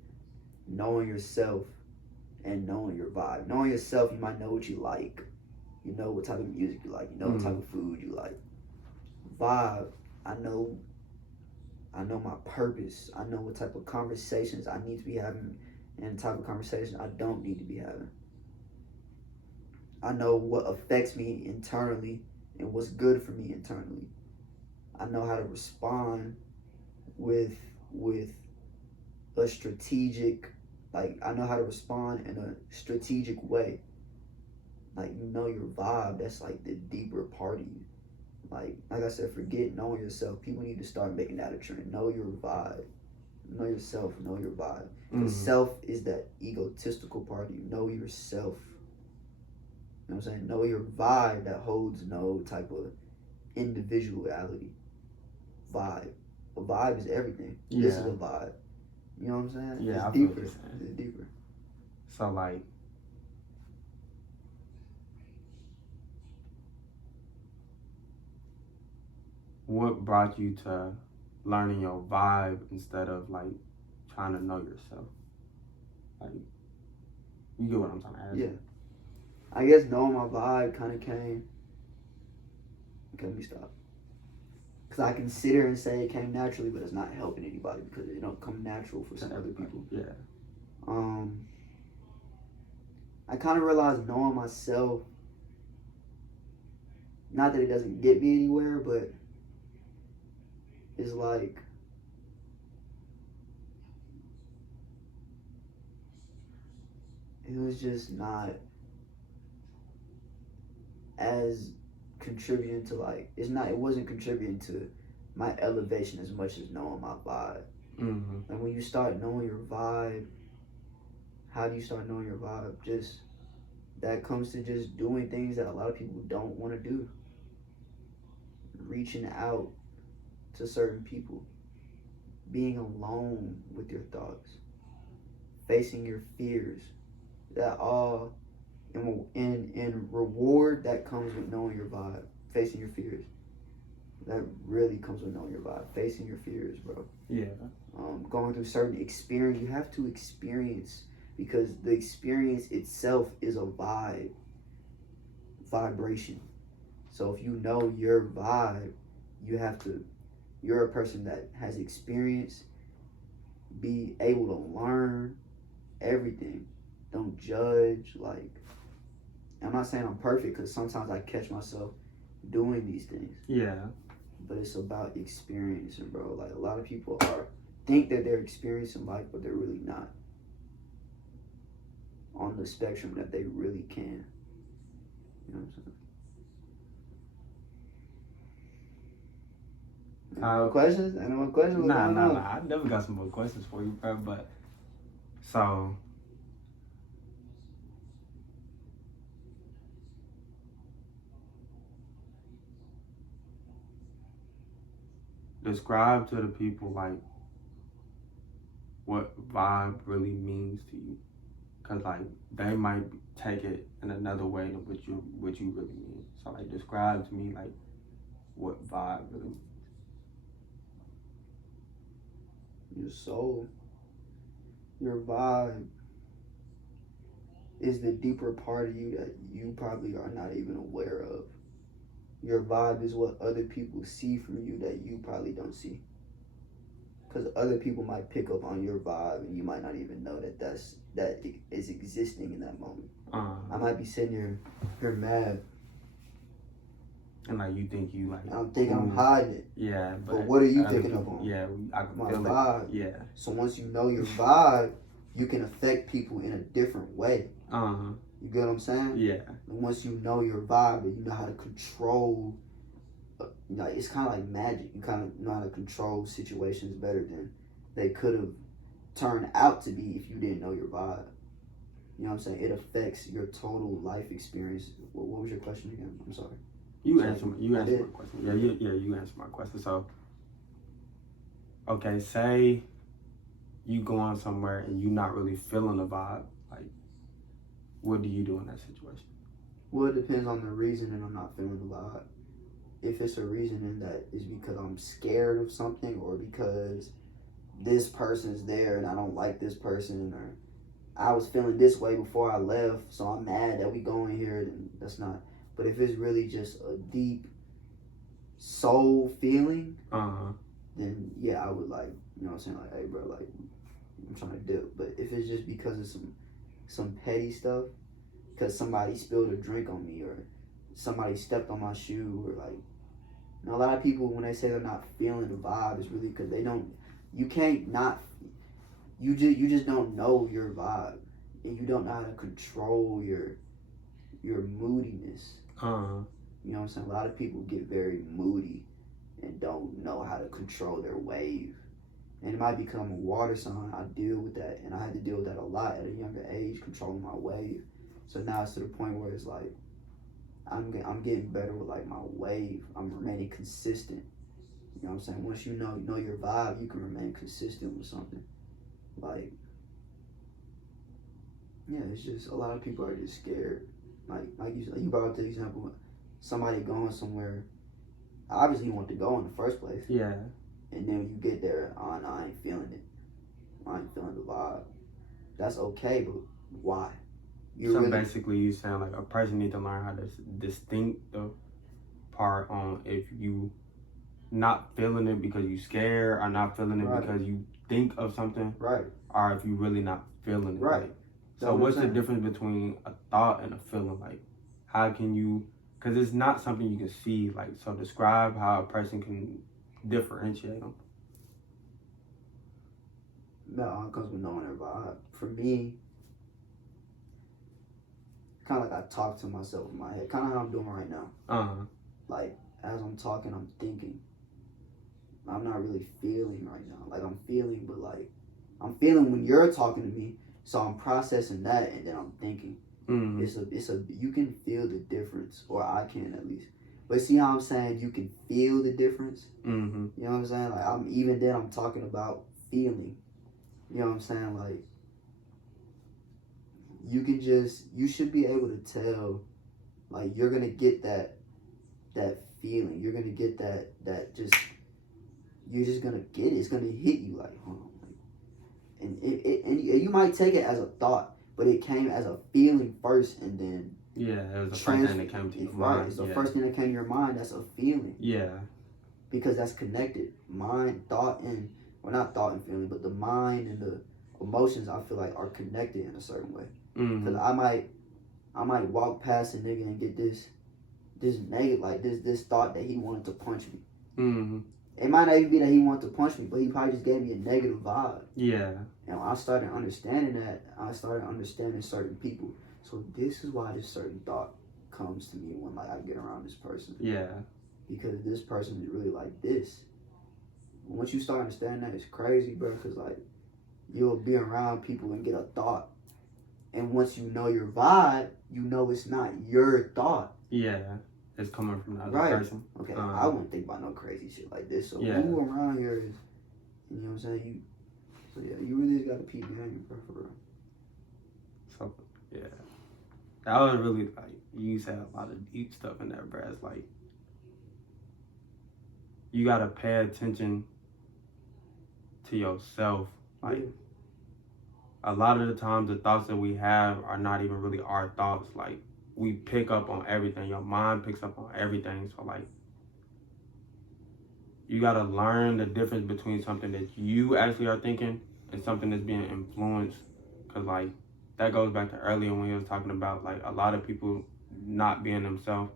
knowing yourself and knowing your vibe. Knowing yourself, you might know what you like. You know what type of music you like. You know what type of food you like. Vibe, I know my purpose. I know what type of conversations I need to be having and the type of conversations I don't need to be having. I know what affects me internally and what's good for me internally. I know how to respond with a strategic, like, I know how to respond in a strategic way. Like, you know your vibe, that's like the deeper part of you. Like I said, forget knowing yourself. People need to start making that a trend. Know your vibe. Know yourself, know your vibe. The self is that egotistical part of you. Know yourself. You know what I'm saying? Know your vibe that holds no type of individuality. Vibe. A vibe is everything. Yeah. This is a vibe. You know what I'm saying? Yeah, it's deeper. It's deeper. So, like, what brought you to learning your vibe instead of, like, trying to know yourself? Like, you get what I'm trying to ask? Yeah. I guess knowing my vibe kind of came. Okay, let me stop. Because I can sit here and say it came naturally, but it's not helping anybody because it don't come natural for some other people. Yeah. I kind of realized knowing myself, not that it doesn't get me anywhere, but it's like, it was just not as contributing to, like, it wasn't contributing to my elevation as much as knowing my vibe. Mm-hmm. And when you start knowing your vibe, how do you start knowing your vibe? Just, that comes to just doing things that a lot of people don't want to do. Reaching out to certain people. Being alone with your thoughts. Facing your fears. That all, in reward, that comes with knowing your vibe. Facing your fears. That really comes with knowing your vibe. Facing your fears, bro. Yeah. Going through certain experience. You have to experience, because the experience itself is a vibe. Vibration. So if you know your vibe, you're a person that has experience, be able to learn everything. Don't judge. Like, I'm not saying I'm perfect, because sometimes I catch myself doing these things. Yeah. But it's about experiencing, bro. Like, a lot of people think that they're experiencing life, but they're really not on the spectrum that they really can. You know what I'm saying? Questions? Any more questions? Nah. I never got some more questions for you, bro. But so, describe to the people, like, what vibe really means to you, cause, like, they might take it in another way than what you really mean. So, like, describe to me, like, what vibe really means. Your soul, your vibe is the deeper part of you that you probably are not even aware of. Your vibe is what other people see from you that you probably don't see. Because other people might pick up on your vibe and you might not even know that is existing in that moment. I might be sitting here mad. And, like, you think you, like... I'm thinking I'm hiding it. Yeah, but what are you picking up on? Yeah, I can my feel vibe. It. Yeah. So once you know your vibe, you can affect people in a different way. You get what I'm saying? Yeah. And once you know your vibe and you know how to control, it's kind of like magic. You kind of know how to control situations better than they could have turned out to be if you didn't know your vibe. You know what I'm saying? It affects your total life experience. What was your question again? I'm sorry. You answered my question. Yeah, you answered my question. So, okay, say you go on somewhere and you're not really feeling the vibe, Like, what do you do in that situation? Well, it depends on the reason, and I'm not feeling the vibe. If it's a reason and that is because I'm scared of something, or because this person's there and I don't like this person, or I was feeling this way before I left, so I'm mad that we going here, then that's not. But if it's really just a deep soul feeling, then yeah, I would like, you know what I'm saying, like, hey bro, like, I'm trying to do. But if it's just because of some petty stuff, because somebody spilled a drink on me, or somebody stepped on my shoe, or like, you know, a lot of people, when they say they're not feeling the vibe, it's really because they don't. You can't not. You just don't know your vibe, and you don't know how to control your moodiness. You know what I'm saying? A lot of people get very moody and don't know how to control their wave, and it might become a water sign. I deal with that, and I had to deal with that a lot at a younger age, controlling my wave. So now it's to the point where it's like I'm getting better with like my wave. I'm remaining consistent. You know what I'm saying? Once you know your vibe, you can remain consistent with something. Like, yeah, it's just a lot of people are just scared. Like you brought up the example, somebody going somewhere. Obviously, you want to go in the first place. Yeah. And then when you get there, oh no, I ain't feeling it. I ain't feeling the vibe. That's okay, but why? Basically, you sound like a person need to learn how to distinct the part on if you not feeling it because you scared, or not feeling it because you think of something, right? Or if you really not feeling it, right? Like, so what's the difference between a thought and a feeling? Like, how can you? Because it's not something you can see. Like, so describe how a person can differentiate them. No, it comes with knowing their vibe. For me, kind of like I talk to myself in my head, kind of how I'm doing right now. Like, as I'm talking, I'm thinking. I'm not really feeling right now. Like, I'm feeling, but like, I'm feeling when you're talking to me, so I'm processing that, and then I'm thinking. It's a you can feel the difference, or I can at least. But see how I'm saying you can feel the difference? You know what I'm saying? Like, I'm talking about feeling. You know what I'm saying? Like, you should be able to tell, like, you're gonna get that feeling. You're gonna get that just, you're just gonna get it. It's gonna hit you like, hold on. Like, and you might take it as a thought, but it came as a feeling first, and then it was the first thing that came to your mind. Right, it's the first thing that came to your mind. That's a feeling. Yeah. Because that's connected. Mind, thought, and well, not thought and feeling, but the mind and the emotions, I feel like, are connected in a certain way. Because I might walk past a nigga and get this negative, like this thought that he wanted to punch me. It might not even be that he wanted to punch me, but he probably just gave me a negative vibe. Yeah. And when I started understanding that, I started understanding certain people. So this is why this certain thought comes to me when like I get around this person. Yeah. Because this person is really like this. Once you start understanding that, it's crazy, bro. Because like you'll be around people and get a thought, and once you know your vibe, you know it's not your thought. Yeah. It's coming from the other person. Okay, I wouldn't think about no crazy shit like this. So yeah. Who around here is, you know what I'm saying? You really just gotta peep behind you, bro, for real. So, yeah. That was really, like, you said a lot of deep stuff in there, bro. It's like, you gotta pay attention to yourself. Like, a lot of the times the thoughts that we have are not even really our thoughts. Like, we pick up on everything. Your mind picks up on everything. So, like, you gotta learn the difference between something that you actually are thinking and something that's being influenced. Cause, like, that goes back to earlier when he was talking about, like, a lot of people not being themselves.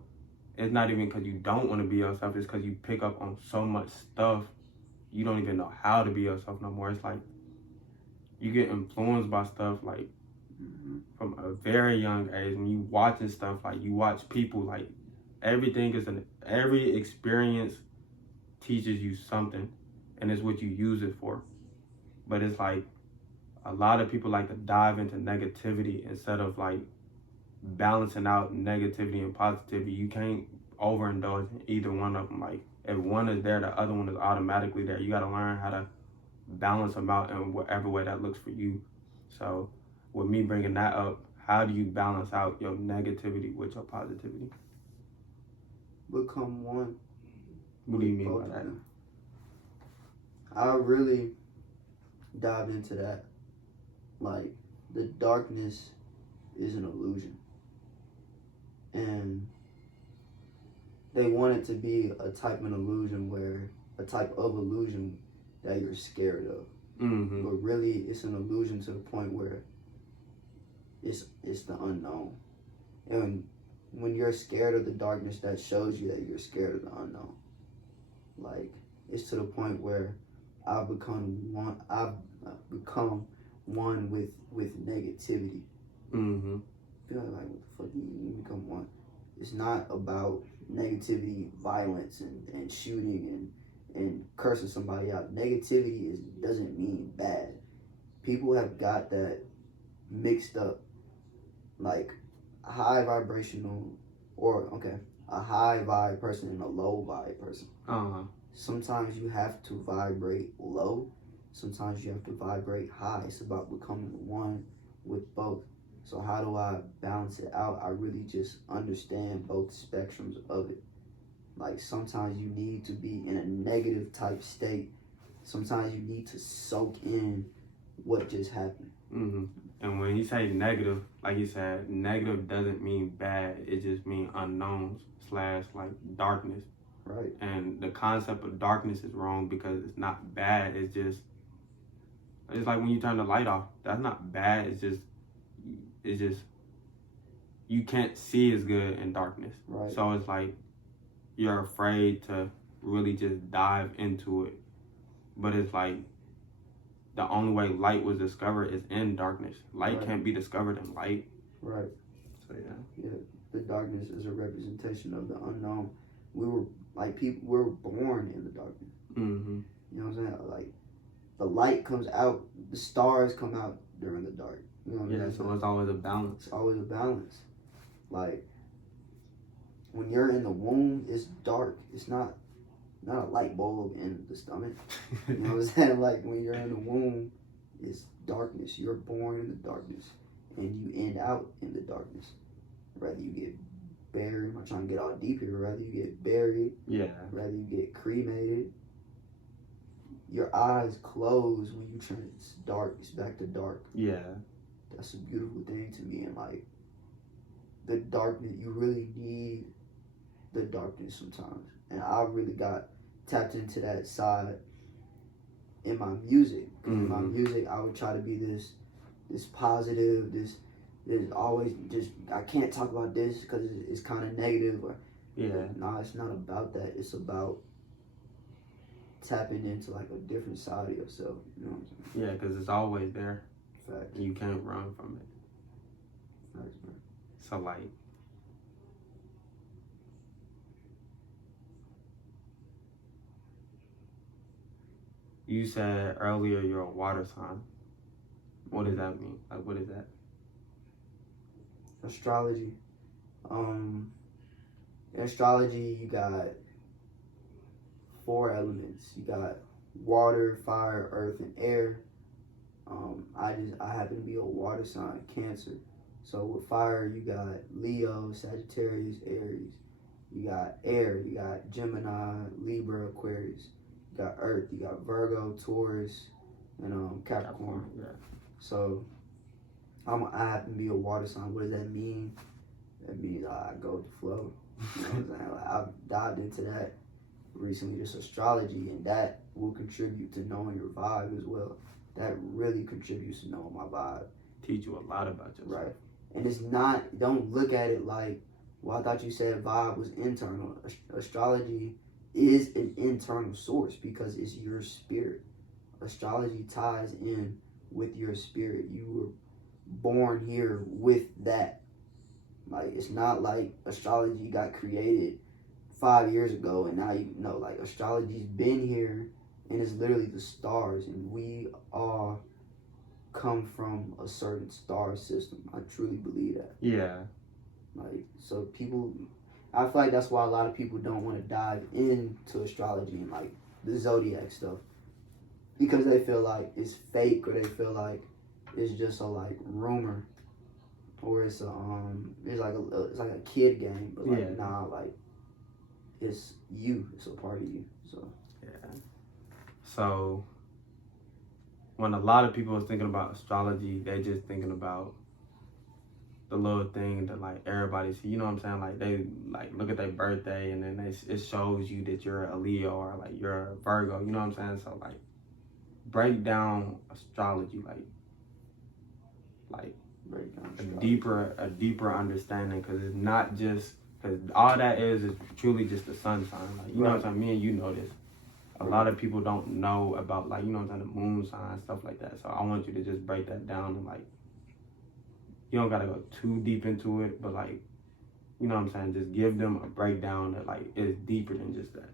It's not even because you don't want to be yourself. It's because you pick up on so much stuff. You don't even know how to be yourself no more. It's like you get influenced by stuff, like, from a very young age. When you watching stuff, like, you watch people, like, everything is every experience teaches you something, and it's what you use it for. But it's like a lot of people like to dive into negativity instead of, like, balancing out negativity and positivity. You can't overindulge in either one of them. Like, if one is there, the other one is automatically there. You got to learn how to balance them out in whatever way that looks for you. So with me bringing that up, how do you balance out your negativity with your positivity? Become one. What do you mean by that? I really dived into that. Like, the darkness is an illusion. And they want it to be a type of illusion that you're scared of. Mm-hmm. But really, it's an illusion to the point where it's the unknown. And when you're scared of the darkness, that shows you that you're scared of the unknown. Like, it's to the point where I've become one with negativity. Mm-hmm. Feeling like, what the fuck do you mean become one? It's not about negativity, violence, and shooting and cursing somebody out. Negativity doesn't mean bad. People have got that mixed up. Like, a high vibrational, a high vibe person and a low vibe person. Uh-huh. Sometimes you have to vibrate low. Sometimes you have to vibrate high. It's about becoming one with both. So how do I balance it out? I really just understand both spectrums of it. Like, sometimes you need to be in a negative type state. Sometimes you need to soak in what just happened. Mm-hmm. And when you say negative, like you said, negative doesn't mean bad. It just means unknowns / like darkness. Right. And the concept of darkness is wrong because it's not bad. It's like when you turn the light off. That's not bad. It's just you can't see as good in darkness. Right. So it's like you're afraid to really just dive into it. But it's like the only way light was discovered is in darkness. Light can't be discovered in light. Right. So yeah. Yeah. The darkness is a representation of the unknown. We're born in the darkness. Mm-hmm. You know what I'm saying? Like, the light comes out, the stars come out during the dark. You know what I'm saying? So it's always a balance. It's always a balance. Like, when you're in the womb, it's dark. It's not a light bulb in the stomach. You know what I'm saying? Like, when you're in the womb, it's darkness. You're born in the darkness, and you end out in the darkness. Whether you get buried, I'm not trying to get all deep here, whether you get buried, whether you get cremated, your eyes close when you turn it's dark, it's back to dark. Yeah. That's a beautiful thing to me. And like, the darkness, you really need the darkness sometimes. And I really got tapped into that side in my music. In my music, I would try to be this positive, this always just, I can't talk about this because it's kind of negative. Or, no, it's not about that. It's about tapping into like a different side of yourself. You know what I'm saying? Yeah, because it's always there. Facts. You can't run from it. Facts, man. So like, you said earlier you're a water sign. What does that mean? Like, what is that? Astrology. In astrology, you got 4 elements. You got water, fire, earth, and air. I happen to be a water sign, Cancer. So with fire, you got Leo, Sagittarius, Aries. You got air, you got Gemini, Libra, Aquarius. You got earth, you got Virgo, Taurus, and Capricorn. Yeah. So I happen to be a water sign. What does that mean? That means I go with the flow. You know what I'm saying? Like, I've dived into that recently, just astrology, and that will contribute to knowing your vibe as well. That really contributes to knowing my vibe. Teach you a lot about yourself. Right. And it's not, don't look at it like, well, I thought you said vibe was internal. Astrology is an internal source because it's your spirit. Astrology ties in with your spirit. You were born here with that. Like, it's not like astrology got created 5 years ago and now you know, like, astrology's been here and it's literally the stars, and we all come from a certain star system. I truly believe that. Yeah. Like, so people, I feel like that's why a lot of people don't want to dive into astrology and like the zodiac stuff, because they feel like it's fake, or they feel like it's just a like rumor, or it's like a kid game, but like nah, like it's you, it's a part of you. So yeah. So when a lot of people is thinking about astrology, they just thinking about the little thing that like everybody see. You know what I'm saying? Like they like look at their birthday and then it shows you that you're a Leo or like you're a Virgo. You know what I'm saying? So like break down astrology, like break down a deeper understanding, because it's not just because all that is truly just the sun sign. Like you know what I'm saying? Me and you know this. A lot of people don't know about like, you know what I'm saying, the moon sign, stuff like that. So I want you to just break that down and like, you don't gotta go too deep into it, but like, you know what I'm saying, just give them a breakdown that like is deeper than just that.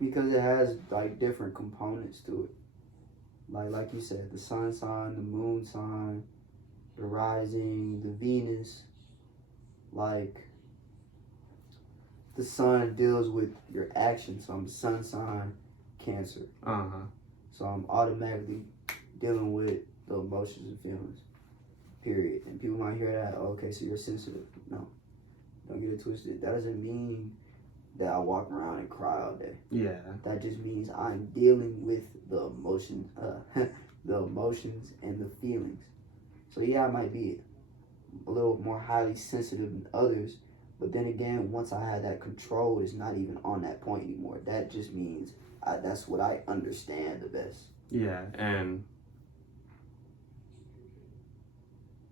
Because it has like different components to it. Like you said, the sun sign, the moon sign, the rising, the Venus. Like the sun deals with your actions. So I'm a sun sign, Cancer. So I'm automatically dealing with the emotions and feelings. Period. And people might hear that, oh, okay, so you're sensitive. No. Don't get it twisted. That doesn't mean that I walk around and cry all day. Yeah. That just means I'm dealing with the emotions, the emotions and the feelings. So yeah, I might be a little more highly sensitive than others, but then again, once I had that control, it's not even on that point anymore. That just means that's what I understand the best. Yeah, and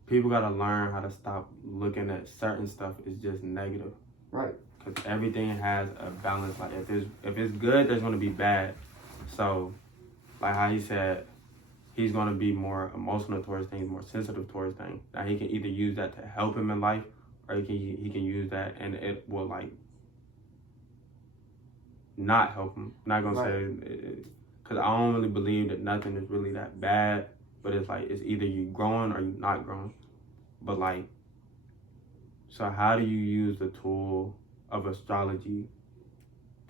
people gotta learn how to stop looking at certain stuff as just negative. Right. Because everything has a balance. Like if it's good, there's gonna be bad. So, like how he said, he's gonna be more emotional towards things, more sensitive towards things. Now he can either use that to help him in life, or he can use that and it will like not help him. I'm not gonna say, because I don't really believe that nothing is really that bad. But it's like it's either you growing or you not growing. But like, so how do you use the tool of astrology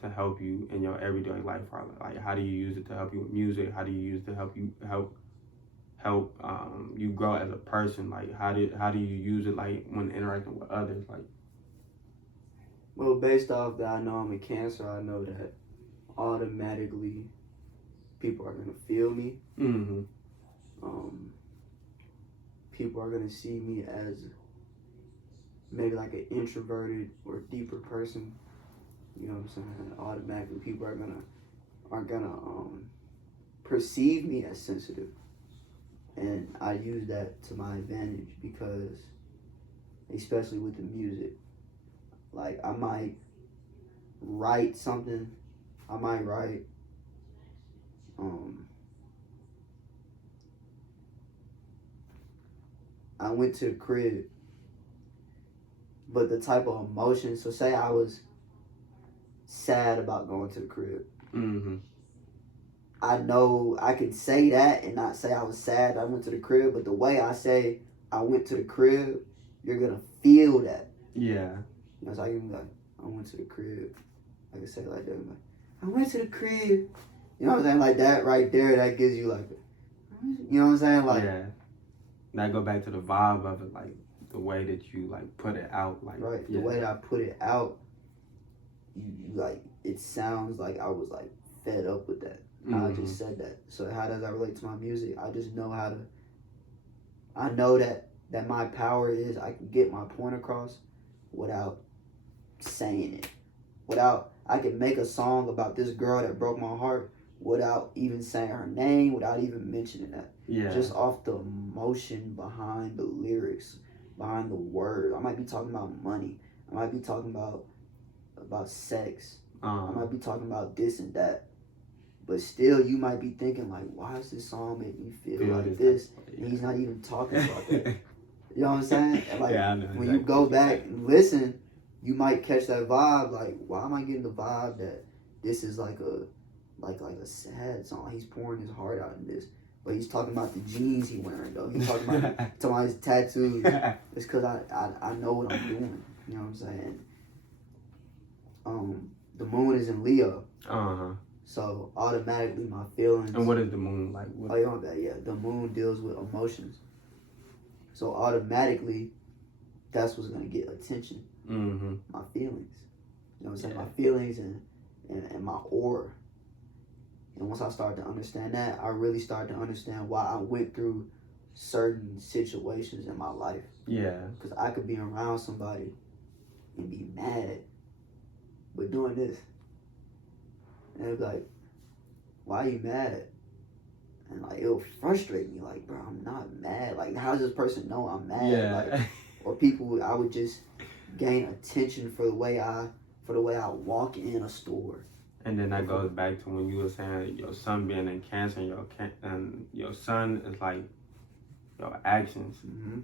to help you in your everyday life? Like, how do you use it to help you with music? How do you use it to help you you grow as a person? Like, how do you use it like when interacting with others? Like, well, based off that, I know I'm a Cancer. I know that automatically people are gonna feel me. People are gonna see me as maybe like an introverted or deeper person. You know what I'm saying? Automatically, people are gonna perceive me as sensitive, and I use that to my advantage because, especially with the music, like I might write something. I might write. I went to the crib, but the type of emotion, so say I was sad about going to the crib. I know I could say that and not say I was sad I went to the crib, but the way I say I went to the crib, you're gonna feel that. Yeah. You know, so I can be like, I went to the crib. I can say it like that. Like, I went to the crib. You know what I'm saying? Like that right there, that gives you like, you know what I'm saying? Like, yeah. Now go back to the vibe of it, like the way that you like put it out, like the way that I put it out, you like it sounds like I was like fed up with that. I just said that. So how does that relate to my music? I just know how to. I know that my power is I can get my point across without saying it. I can make a song about this girl that broke my heart without even saying her name, without even mentioning that. Yeah. Just off the emotion behind the lyrics, behind the word. I might be talking about money. I might be talking about sex. I might be talking about this and that. But still, you might be thinking like, why does this song make me feel like this? And he's not even talking about that. You know what I'm saying? Like, I know when you go back and listen, you might catch that vibe. Like, why am I getting the vibe that this is like a sad song? He's pouring his heart out in this, but he's talking about the jeans he wearing though. He's talking about his tattoos. It's because I know what I'm doing. You know what I'm saying? The moon is in Leo. So automatically my feelings. And what is the moon like? Oh, yeah, my bad. Yeah, the moon deals with emotions. So automatically, that's what's gonna get attention. Mm-hmm. My feelings. You know what I'm saying? Yeah. My feelings and my aura. And once I started to understand that, I really started to understand why I went through certain situations in my life. Yeah. Because I could be around somebody and be mad, but doing this. And it'd be like, why are you mad? And like, it'll frustrate me. Like, bro, I'm not mad. Like, how does this person know I'm mad? Yeah. Like, or people, I would just gain attention for the way I walk in a store. And then that goes back to when you were saying your son being in Cancer, and your son is like your actions. Mm-hmm.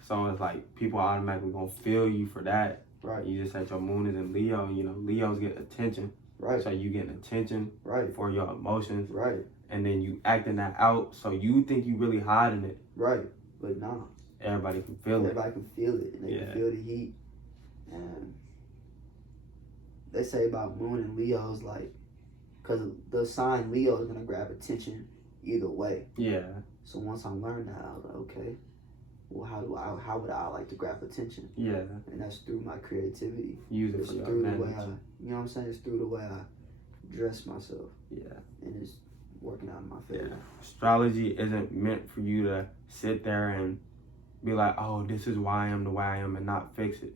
So it's like people automatically gonna feel you for that. Right. You just said your moon is in Leo. You know, Leos get attention. Right. So you getting attention. Right. For your emotions. Right. And then you acting that out. So you think you really hiding it. Right. But nah. Everybody can feel it. Everybody can feel it. And they can feel the heat. And they say about moon and Leo's, like, because the sign Leo is going to grab attention either way. Yeah. So once I learned that, I was like, okay, well, how would I like to grab attention? Yeah. And that's through my creativity. Use it it's for your through the advantage. way you know what I'm saying? It's through the way I dress myself. Yeah. And it's working out in my favor. Yeah. Astrology isn't meant for you to sit there and be like, oh, this is why I am the way I am and not fix it.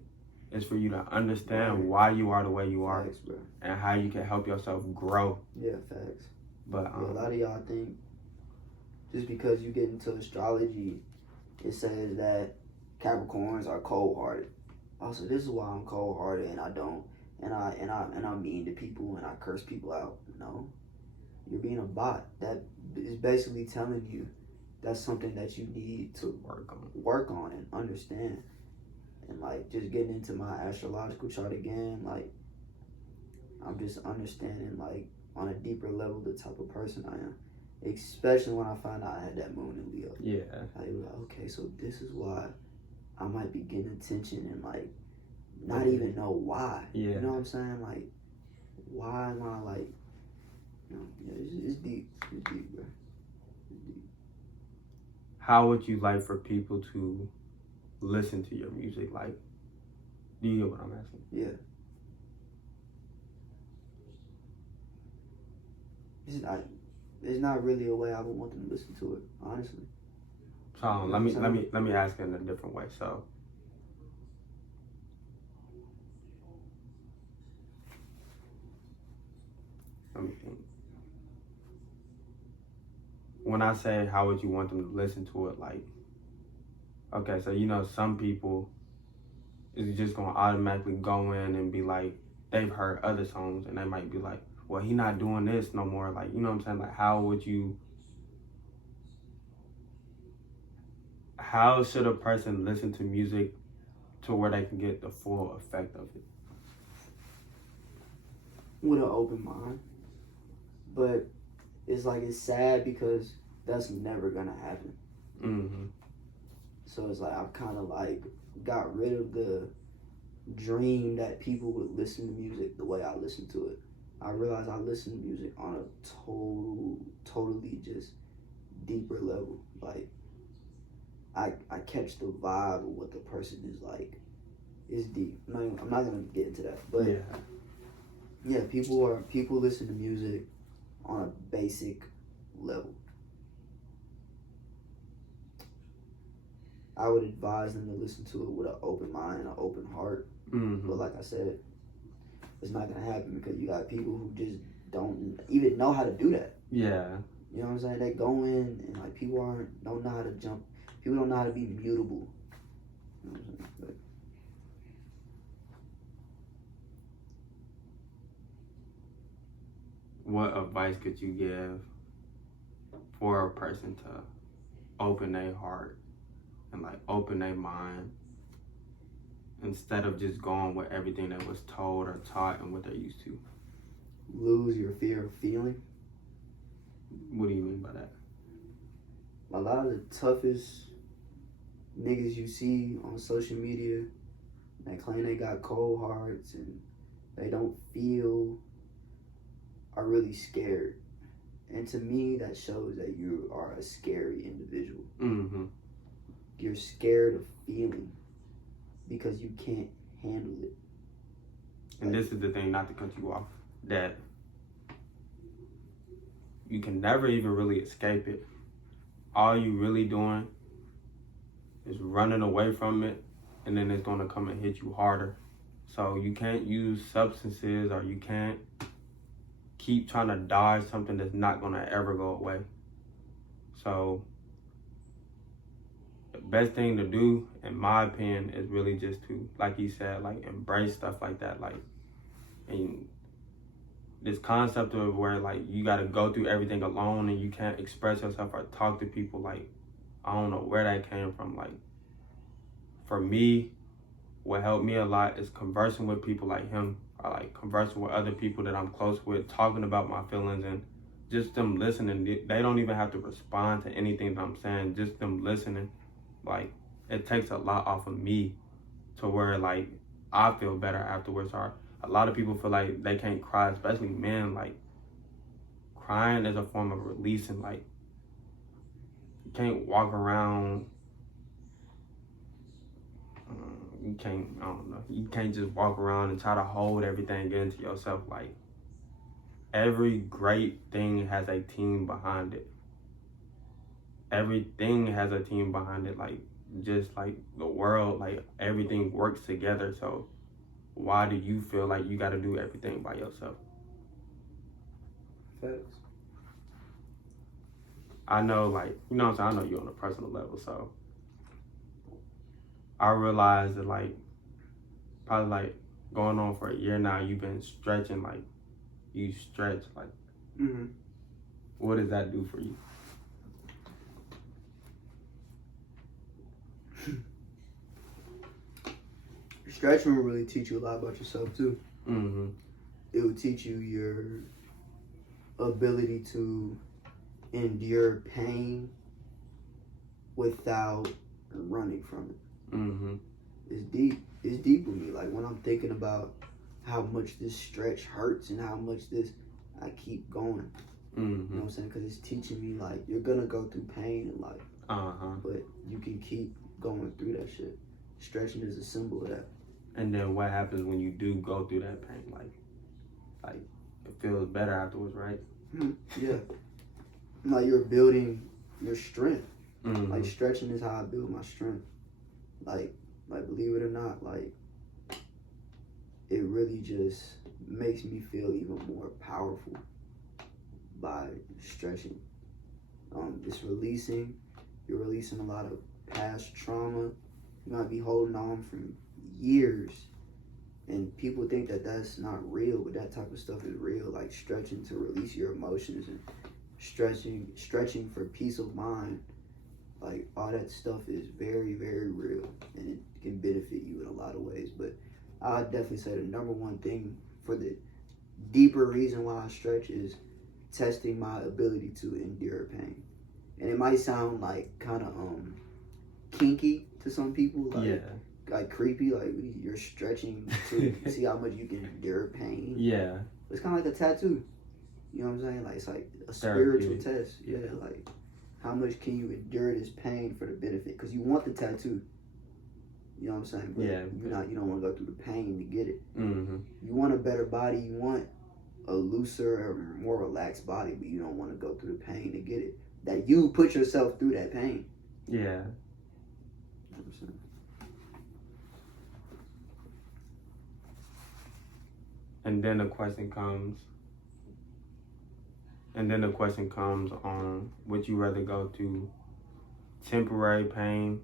It's for you to understand why you are the way you are. Facts, bro. And how you can help yourself grow. Yeah, facts. But a lot of y'all think just because you get into astrology, it says that Capricorns are cold-hearted. Also, this is why I'm cold-hearted and I don't, and I'm mean to people and I curse people out. No, you're being a bot. That is basically telling you that's something that you need to work on and understand. And like just getting into my astrological chart again, like I'm just understanding like on a deeper level the type of person I am. Especially when I found out I had that moon in Leo. Yeah. Like, okay, so this is why I might be getting attention and like not even know why. Yeah. You know what I'm saying? Like, why am I like, you know, yeah, it's deep. It's deep, bro. It's deep. How would you like for people to listen to your music? Like, do you get what I'm asking? Yeah. It's not really a way I would want them to listen to it, honestly. So let me ask it in a different way. So let me think. When I say how would you want them to listen to it, like, okay, so you know some people is just gonna automatically go in and be like, they've heard other songs and they might be like, well, he not doing this no more. Like, you know what I'm saying? Like, how should a person listen to music to where they can get the full effect of it? With an open mind. But it's like, it's sad because that's never gonna happen. Mm-hmm. So it's like, I've kind of like got rid of the dream that people would listen to music the way I listen to it. I realized I listen to music on a totally just deeper level. Like, I catch the vibe of what the person is like. It's deep. I'm not gonna get into that, but yeah, people listen to music on a basic level. I would advise them to listen to it with an open mind, an open heart. Mm-hmm. But like I said, it's not gonna happen because you got people who just don't even know how to do that. Yeah. You know what I'm saying? They go in and like people don't know how to jump. People don't know how to be mutable. You know what I'm saying? But what advice could you give for a person to open their heart and like open their mind instead of just going with everything that was told or taught and what they're used to? Lose your fear of feeling. What do you mean by that? A lot of the toughest niggas you see on social media, they claim they got cold hearts and they don't feel, are really scared. And to me, that shows that you are a scary individual. Mm-hmm. You're scared of feeling because you can't handle it. And this is the thing, not to cut you off, that you can never even really escape it. All you really doing is running away from it, and then it's going to come and hit you harder. So you can't use substances, or you can't keep trying to dodge something that's not going to ever go away. So the best thing to do, in my opinion, is really just to, like you said, like embrace stuff like that. Like, and this concept of where like you got to go through everything alone and you can't express yourself or talk to people, like, I don't know where that came from. Like, for me, what helped me a lot is conversing with people like him, or like conversing with other people that I'm close with, talking about my feelings, and just them listening. They don't even have to respond to anything that I'm saying, just them listening. Like, it takes a lot off of me to where like I feel better afterwards. Or a lot of people feel like they can't cry, especially men. Like, crying is a form of releasing. Like, you can't walk around, you can't just walk around and try to hold everything into yourself. Like, every great thing has a team behind it. Everything has a team behind it. Like, just like the world, like everything works together. So why do you feel like you got to do everything by yourself? Facts. I know, like, you know what I'm saying? I know you on a personal level, so I realized that, like, probably like going on for a year now, you've been stretching, like, you stretch, like, what does that do for you? Stretching will really teach you a lot about yourself too. Mm-hmm. It will teach you your ability to endure pain without running from it. Mm-hmm. It's deep. It's deep with me. Like, when I'm thinking about how much this stretch hurts and how much this, I keep going. Mm-hmm. You know what I'm saying? Because it's teaching me, like, you're gonna go through pain in life, but you can keep going through that shit. Stretching is a symbol of that. And then what happens when you do go through that pain? Like it feels better afterwards, right? Yeah. Like, you're building your strength. Mm-hmm. Like, stretching is how I build my strength. Like believe it or not, like, it really just makes me feel even more powerful by stretching. It's releasing. You're releasing a lot of past trauma. You might be holding on for years, and people think that that's not real, but that type of stuff is real. Like, stretching to release your emotions, and stretching for peace of mind. Like, all that stuff is very, very real, and it can benefit you in a lot of ways. But I'd definitely say the number one thing, for the deeper reason why I stretch, is testing my ability to endure pain. And it might sound like kind of kinky to some people, like, like creepy, like you're stretching to see how much you can endure pain. Yeah. It's kind of like a tattoo. You know what I'm saying? Like, it's like a spiritual test. Yeah, like, how much can you endure this pain for the benefit? Because you want the tattoo. You know what I'm saying? But you don't want to go through the pain to get it. Mm-hmm. You want a better body. You want a looser or more relaxed body, but you don't want to go through the pain to get it. That you put yourself through that pain. Yeah. 100%. And then the question comes on, would you rather go through temporary pain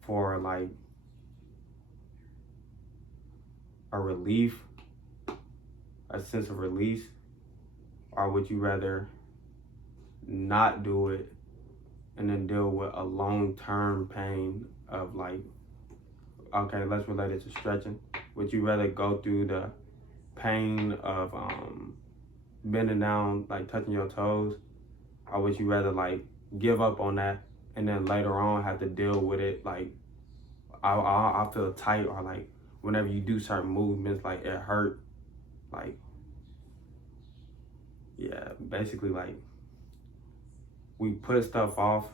for like a relief, a sense of release, or would you rather not do it and then deal with a long-term pain of, like, okay, let's relate it to stretching. Would you rather go through the pain of bending down, like touching your toes, or would you rather like give up on that and then later on have to deal with it, like I feel tight, or like whenever you do certain movements, like it hurt, like Yeah, basically, like, we put stuff off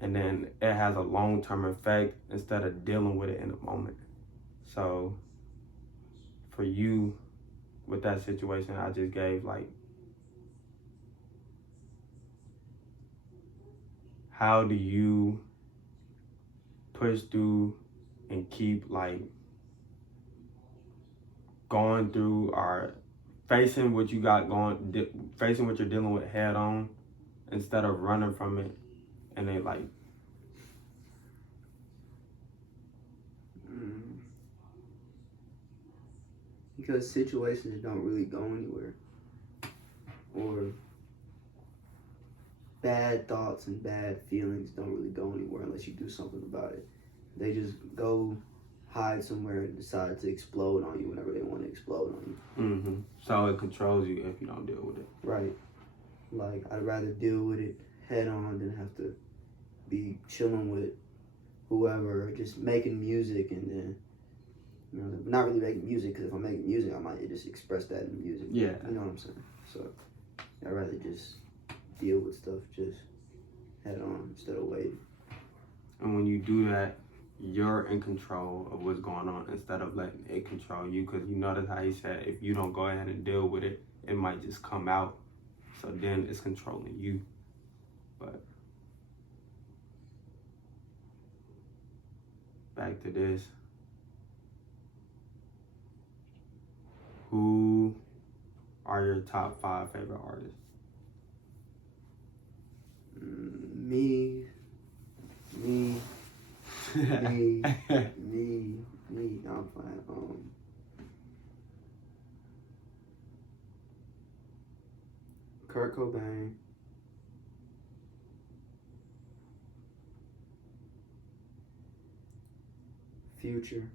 and then it has a long-term effect instead of dealing with it in the moment. So for you, with that situation I just gave, like, how do you push through and keep, like, going through or facing what you got going, facing what you're dealing with head on instead of running from it and then, like, because situations don't really go anywhere, or bad thoughts and bad feelings don't really go anywhere unless you do something about it. They just go hide somewhere and decide to explode on you whenever they want to explode on you. So it controls you if you don't deal with it. Right. Like, I'd rather deal with it head on than have to be chilling with whoever, just making music and then, you know, not really making music, because if I'm making music, I might just express that in music. Yeah. You know what I'm saying? So I'd rather just deal with stuff just head on instead of waiting. And when you do that, you're in control of what's going on instead of letting it control you, because you notice how he said if you don't go ahead and deal with it, it might just come out. So then it's controlling you. But back to this. Who are your top 5 favorite artists? Me. I'm fine. Kurt Cobain. Future.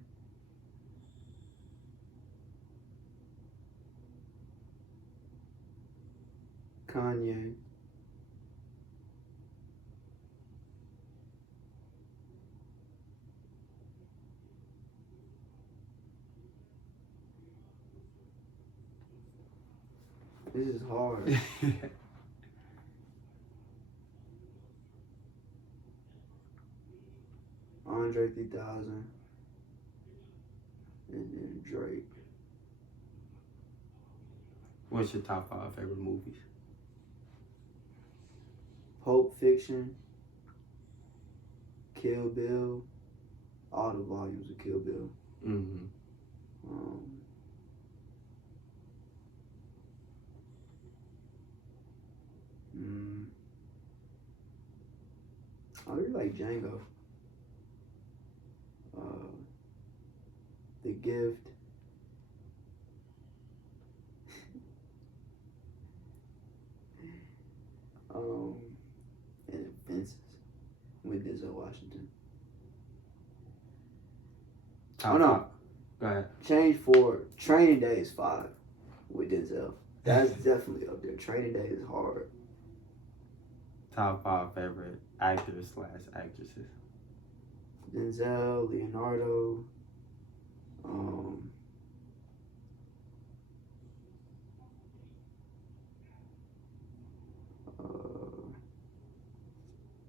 Kanye. This is hard. Andre 3000. And then Drake. What's your top 5 favorite movies? Pulp Fiction. Kill Bill. All the volumes of Kill Bill. I really like Django. The Gift. And Fences with Denzel Washington. Top no. 5. Go ahead. Change for Training Day is 5 with Denzel. That's definitely up there. Training Day is hard. Top 5 favorite actors/actresses. Denzel, Leonardo,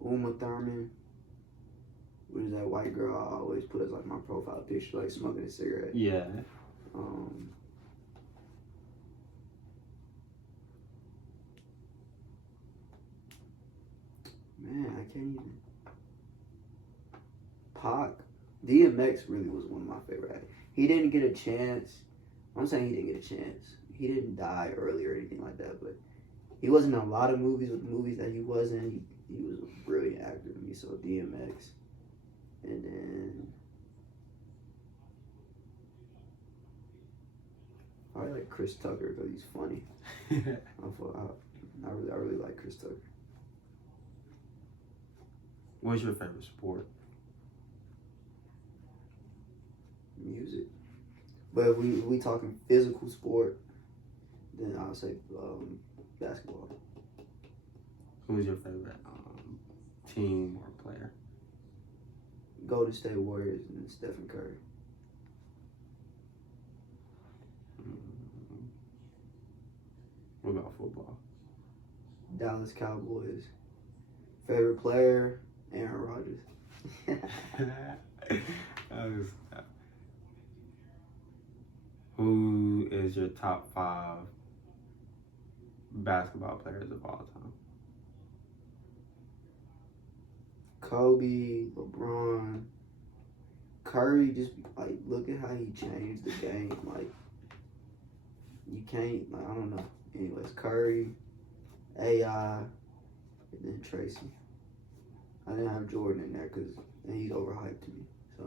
Uma Thurman, which is that white girl I always put as like my profile picture, like smoking a cigarette. Yeah. Man, I can't even. Pac. DMX really was one of my favorite actors. He didn't get a chance. I'm saying he didn't get a chance. He didn't die early or anything like that, but he wasn't in a lot of movies. With movies that he was in, he was a brilliant actor to me. So DMX. And then I like Chris Tucker because he's funny. I really like Chris Tucker. What's your favorite sport? Music. But if we talking physical sport, then I'll say basketball. Who's your favorite team or player? Golden State Warriors and Stephen Curry. about football? Dallas Cowboys. Favorite player, Aaron Rodgers. Who is your top 5 basketball players of all time? Kobe, LeBron, Curry. Just like look at how he changed the game. Like you can't. Like I don't know. Anyways, Curry, AI, and then Tracy. I didn't have Jordan in there because he's overhyped to me. So.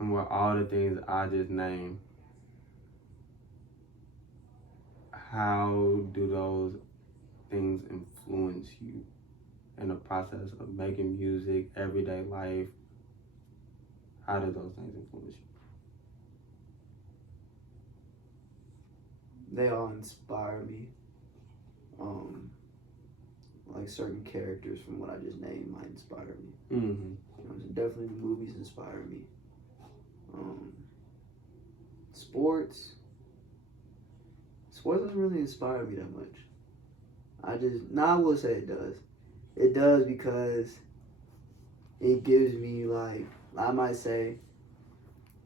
And with all the things I just named, how do those things influence you in the process of making music, everyday life? How do those things influence you? They all inspire me. Like certain characters from what I just named might inspire me. Mm-hmm. So definitely the movies inspire me. Sports doesn't really inspire me that much. I will say it does. It does because it gives me like I might say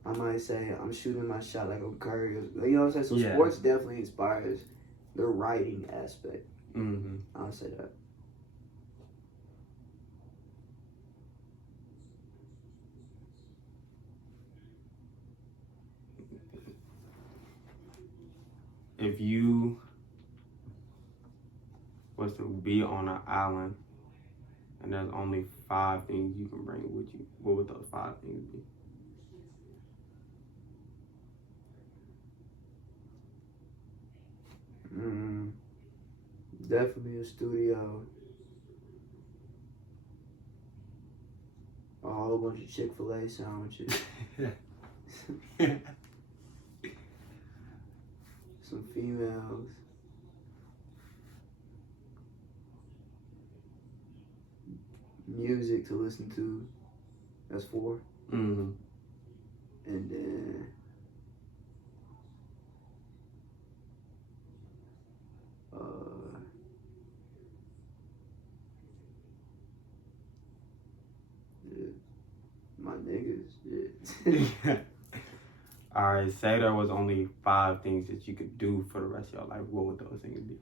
I'm shooting my shot like a Curry. You know what I'm saying? So Yeah. Sports definitely inspires the writing aspect. Mm-hmm. I'll say that. If you was to be on an island and there's only 5 things you can bring with you, what would those 5 things be? Definitely a studio. A whole bunch of Chick-fil-A sandwiches. Some females. Music to listen to. That's 4. Mm-hmm. And then my niggas. Yeah. All right, say there was only 5 things that you could do for the rest of your life. What would those things be?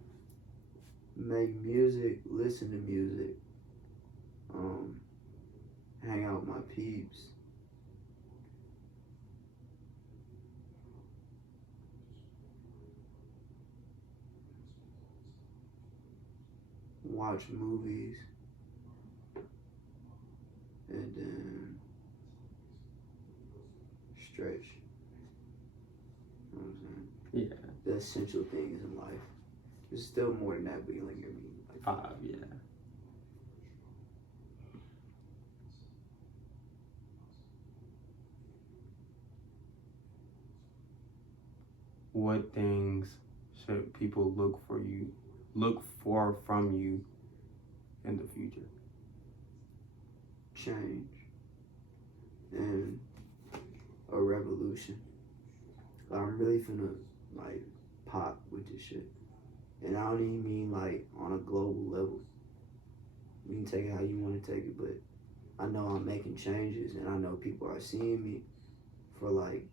Make music, listen to music, hang out with my peeps, watch movies, and then stretch. You know what I'm saying? Yeah. The essential things in life. There's still more than that, but you only give me like 5, yeah. What things should people look for from you in the future? change and a revolution. I'm really finna like pop with this shit. And I don't even mean like on a global level. You can take it how you want to take it, but I know I'm making changes and I know people are seeing me for like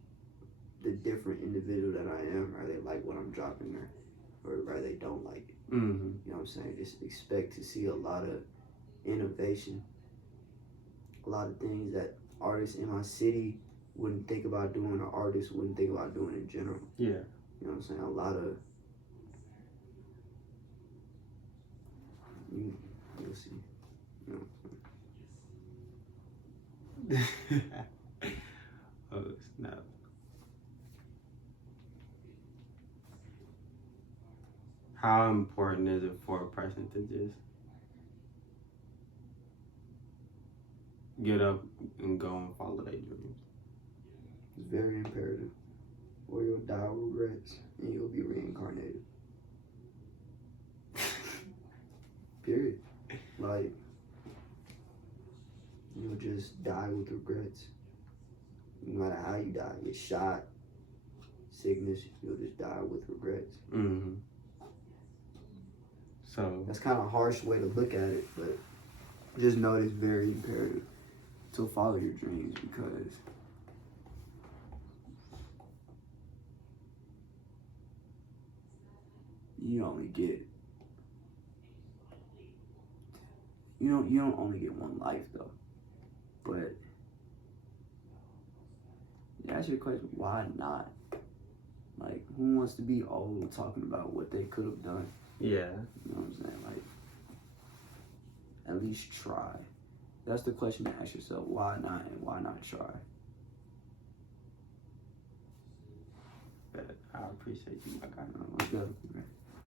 the different individual that I am, or they like what I'm dropping there, or they don't like it. Mm-hmm. You know what I'm saying? Just expect to see a lot of innovation, a lot of things that artists in my city wouldn't think about doing, or artists wouldn't think about doing in general. Yeah. You know what I'm saying? A lot of you'll see. You know. Oh snap. How important is it for a person to just get up and go and follow their dreams? It's very imperative, or you'll die with regrets and you'll be reincarnated. Period. Like, you'll just die with regrets. No matter how you die, get shot, sickness, you'll just die with regrets. Mm-hmm. So That's kind of a harsh way to look at it, but just know it's very imperative to follow your dreams because you only get you don't only get one life though. But you ask your question, why not? Like, who wants to be old talking about what they could have done? yeah, You know what I'm saying? Like, at least try. That's the question to ask yourself. Why not, and why not try? but I appreciate you, my guy. Let's go.